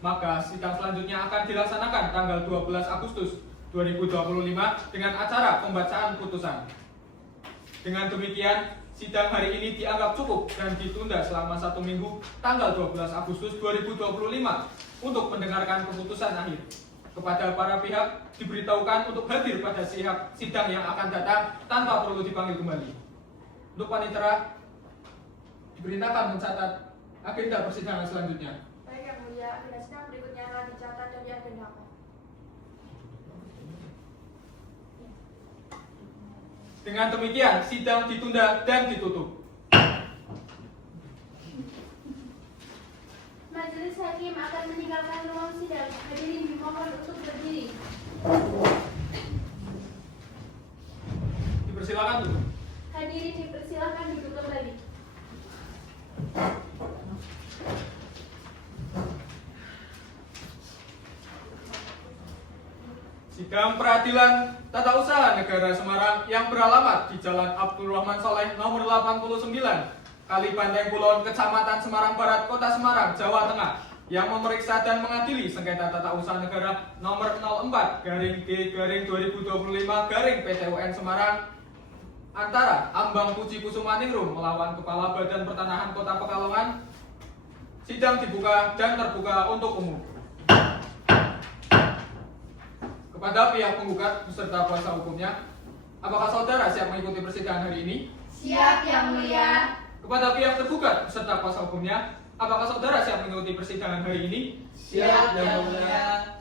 Maka sidang selanjutnya akan dilaksanakan tanggal 12 Agustus 2025 dengan acara pembacaan putusan. Dengan demikian, sidang hari ini dianggap cukup dan ditunda selama 1 minggu tanggal 12 Agustus 2025 untuk mendengarkan keputusan akhir. Kepada para pihak diberitahukan untuk hadir pada sidang yang akan datang tanpa perlu dipanggil kembali. Untuk panitera diperintahkan mencatat agenda persidangan selanjutnya. Baik Yang Mulia, agenda sidang berikutnya telah dicatat dan diagendakan. Dengan demikian, sidang ditunda dan ditutup. Majelis hakim akan meninggalkan ruang sidang. Hadirin dimohon untuk berdiri. Dipersilakan duduk. Hadirin dipersilakan duduk kembali. Sidang Peradilan Tata Usaha Negara Semarang yang beralamat di Jalan Abdul Rahman Saleh nomor 89, Kali Banteng Kulon, Kecamatan Semarang Barat, Kota Semarang, Jawa Tengah, yang memeriksa dan mengadili sengketa tata usaha negara nomor 04/G/2025/PTUN Semarang antara Ambang Puji Kusumaningrum melawan Kepala Badan Pertanahan Kota Pekalongan. Sidang dibuka dan terbuka untuk umum. Kepada pihak penggugat beserta kuasa hukumnya, apakah saudara siap mengikuti persidangan hari ini? Siap Yang Mulia. Kepada pihak tergugat beserta kuasa hukumnya, apakah saudara siap mengikuti persidangan hari ini? Siap Yang Mulia.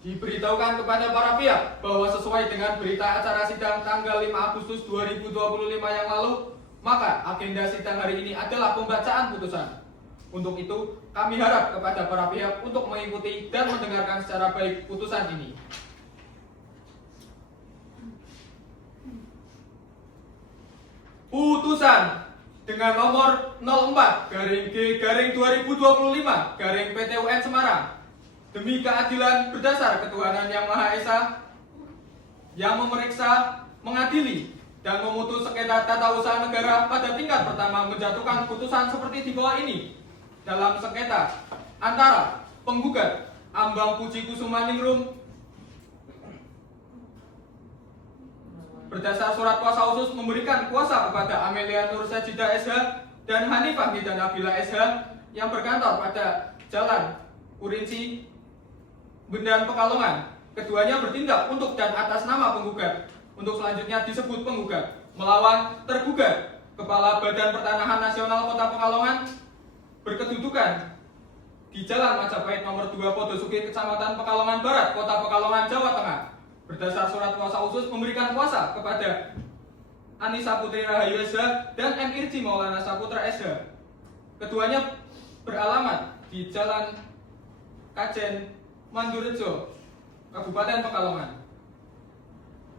Diberitahukan kepada para pihak bahwa sesuai dengan berita acara sidang tanggal 5 Agustus 2025 yang lalu, maka agenda sidang hari ini adalah pembacaan putusan. Untuk itu, kami harap kepada para pihak untuk mengikuti dan mendengarkan secara baik putusan ini. Putusan dengan nomor 04/G/2025/PTUN Semarang demi keadilan berdasar ketuhanan yang Maha Esa yang memeriksa, mengadili, dan memutus sengketa tata usaha negara pada tingkat pertama menjatuhkan putusan seperti di bawah ini. Dalam sengketa antara penggugat Ambang Puji Kusumaningrum berdasar surat kuasa khusus memberikan kuasa kepada Amelia Nur Sajida SH dan Hanifah Nida Nabila SH yang berkantor pada Jalan Urinci, Bendan, Pekalongan. Keduanya bertindak untuk dan atas nama penggugat untuk selanjutnya disebut penggugat melawan tergugat Kepala Badan Pertanahan Nasional Kota Pekalongan berkedudukan di Jalan Majapahit nomor 2 Podosuke, Kecamatan Pekalongan Barat, Kota Pekalongan, Jawa Tengah. Berdasar surat kuasa khusus memberikan kuasa kepada Anissa Putri Rahayu SH dan M. Irji Maulana Saputra SH. Keduanya beralamat di Jalan Kajen, Mandurejo, Kabupaten Pekalongan.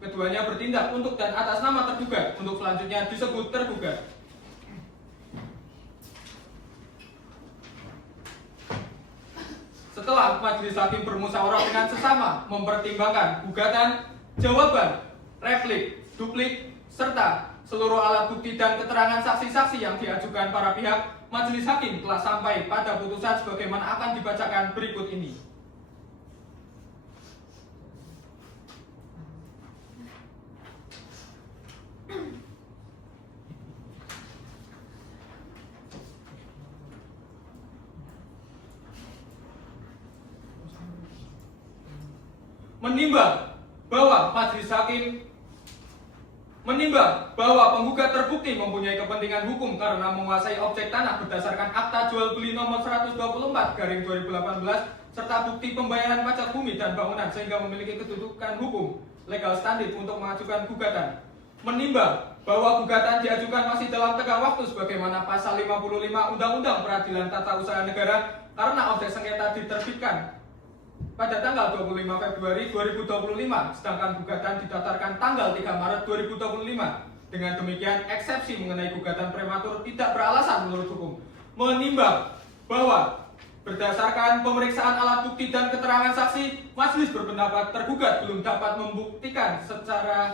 Keduanya bertindak untuk dan atas nama tergugat, untuk selanjutnya disebut tergugat. Setelah majelis hakim bermusyawarah dengan sesama mempertimbangkan gugatan, jawaban, replik, duplik, serta seluruh alat bukti dan keterangan saksi-saksi yang diajukan para pihak, majelis hakim telah sampai pada putusan sebagaimana akan dibacakan berikut ini. Menimbang bahwa penggugat terbukti mempunyai kepentingan hukum karena menguasai objek tanah berdasarkan akta jual beli nomor 124/2018 serta bukti pembayaran pajak bumi dan bangunan sehingga memiliki kedudukan hukum legal standing untuk mengajukan gugatan. Menimbang bahwa gugatan diajukan masih dalam tengah waktu sebagaimana pasal 55 Undang-Undang Peradilan Tata Usaha Negara karena objek sengketa diterbitkan pada tanggal 25 Februari 2025, sedangkan gugatan didaftarkan tanggal 3 Maret 2025. Dengan demikian, eksepsi mengenai gugatan prematur tidak beralasan menurut hukum. Menimbang bahwa berdasarkan pemeriksaan alat bukti dan keterangan saksi, majelis berpendapat tergugat belum dapat membuktikan secara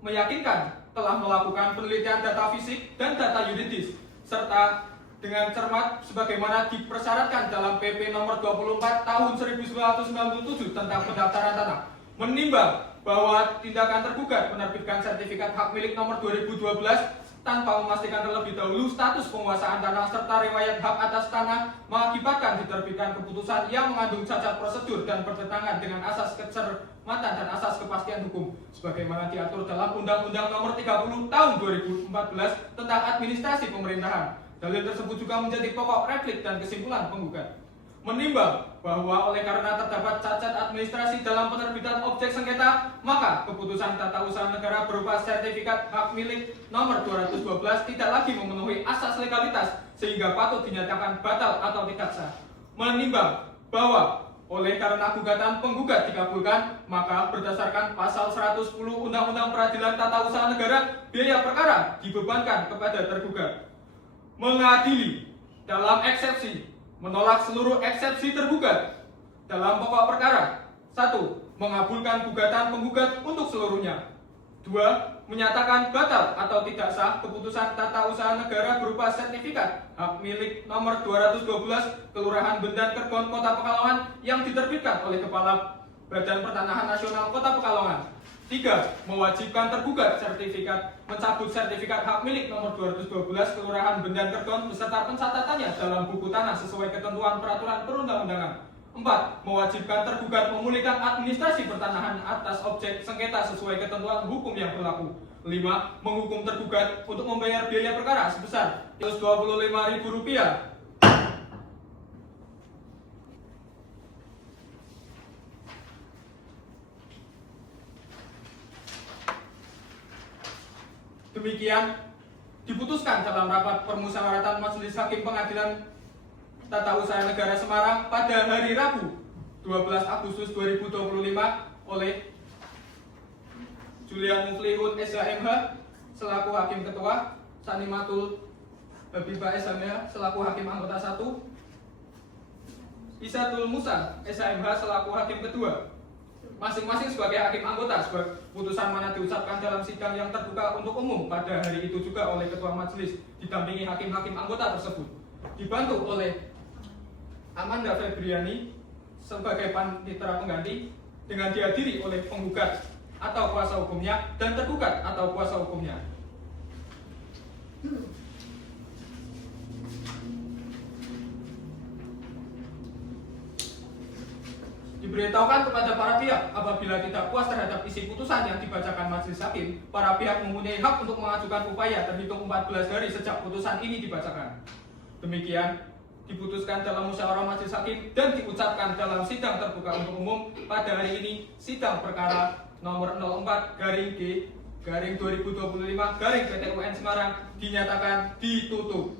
meyakinkan telah melakukan penelitian data fisik dan data yuridis, serta dengan cermat sebagaimana dipersyaratkan dalam PP nomor 24 tahun 1997 tentang pendaftaran tanah. Menimbang bahwa tindakan tergugat menerbitkan sertifikat hak milik nomor 2012 tanpa memastikan terlebih dahulu status penguasaan tanah serta riwayat hak atas tanah mengakibatkan diterbitkan keputusan yang mengandung cacat prosedur dan bertentangan dengan asas kecermatan dan asas kepastian hukum sebagaimana diatur dalam Undang-Undang nomor 30 tahun 2014 tentang administrasi pemerintahan. Dalil tersebut juga menjadi pokok replik dan kesimpulan penggugat. Menimbang bahwa oleh karena terdapat cacat administrasi dalam penerbitan objek sengketa, maka keputusan tata usaha negara berupa sertifikat hak milik nomor 212 tidak lagi memenuhi asas legalitas sehingga patut dinyatakan batal atau tidak sah. Menimbang bahwa oleh karena gugatan penggugat dikabulkan, maka berdasarkan pasal 110 Undang-Undang Peradilan Tata Usaha Negara, biaya perkara dibebankan kepada tergugat. Mengadili dalam eksepsi, menolak seluruh eksepsi tergugat dalam pokok perkara. 1. Mengabulkan gugatan penggugat untuk seluruhnya. 2. Menyatakan batal atau tidak sah keputusan tata usaha negara berupa sertifikat hak milik nomor 212 Kelurahan Bendan Kergon Kota Pekalongan yang diterbitkan oleh Kepala Badan Pertanahan Nasional Kota Pekalongan. 3. Mewajibkan tergugat mencabut sertifikat hak milik nomor 212 Kelurahan Bendan Kergon beserta pencatatannya dalam buku tanah sesuai ketentuan peraturan perundang-undangan. 4. Mewajibkan tergugat memulihkan administrasi pertanahan atas objek sengketa sesuai ketentuan hukum yang berlaku. 5. Menghukum tergugat untuk membayar biaya perkara sebesar Rp125.000. Demikian diputuskan dalam rapat permusyawaratan Majelis Hakim Pengadilan Tata Usaha Negara Semarang pada hari Rabu 12 Agustus 2025 oleh Julian Muflihun SHMH selaku Hakim Ketua, Sanimatul Habibah SHMH selaku Hakim Anggota 1, Isatul Musa SHMH selaku Hakim Kedua, masing-masing sebagai hakim anggota. Putusan mana diucapkan dalam sidang yang terbuka untuk umum pada hari itu juga oleh Ketua Majelis didampingi hakim-hakim anggota tersebut, dibantu oleh Amanda Febriani sebagai panitera pengganti dengan dihadiri oleh penggugat atau kuasa hukumnya dan tergugat atau kuasa hukumnya. Diberitahukan kepada para pihak apabila tidak puas terhadap isi putusan yang dibacakan majelis hakim, para pihak mempunyai hak untuk mengajukan upaya terhitung 14 hari sejak putusan ini dibacakan. Demikian diputuskan dalam musyawarah majelis hakim dan diucapkan dalam sidang terbuka untuk umum pada hari ini. Sidang perkara nomor 04/G/2025 PT UN Semarang dinyatakan ditutup.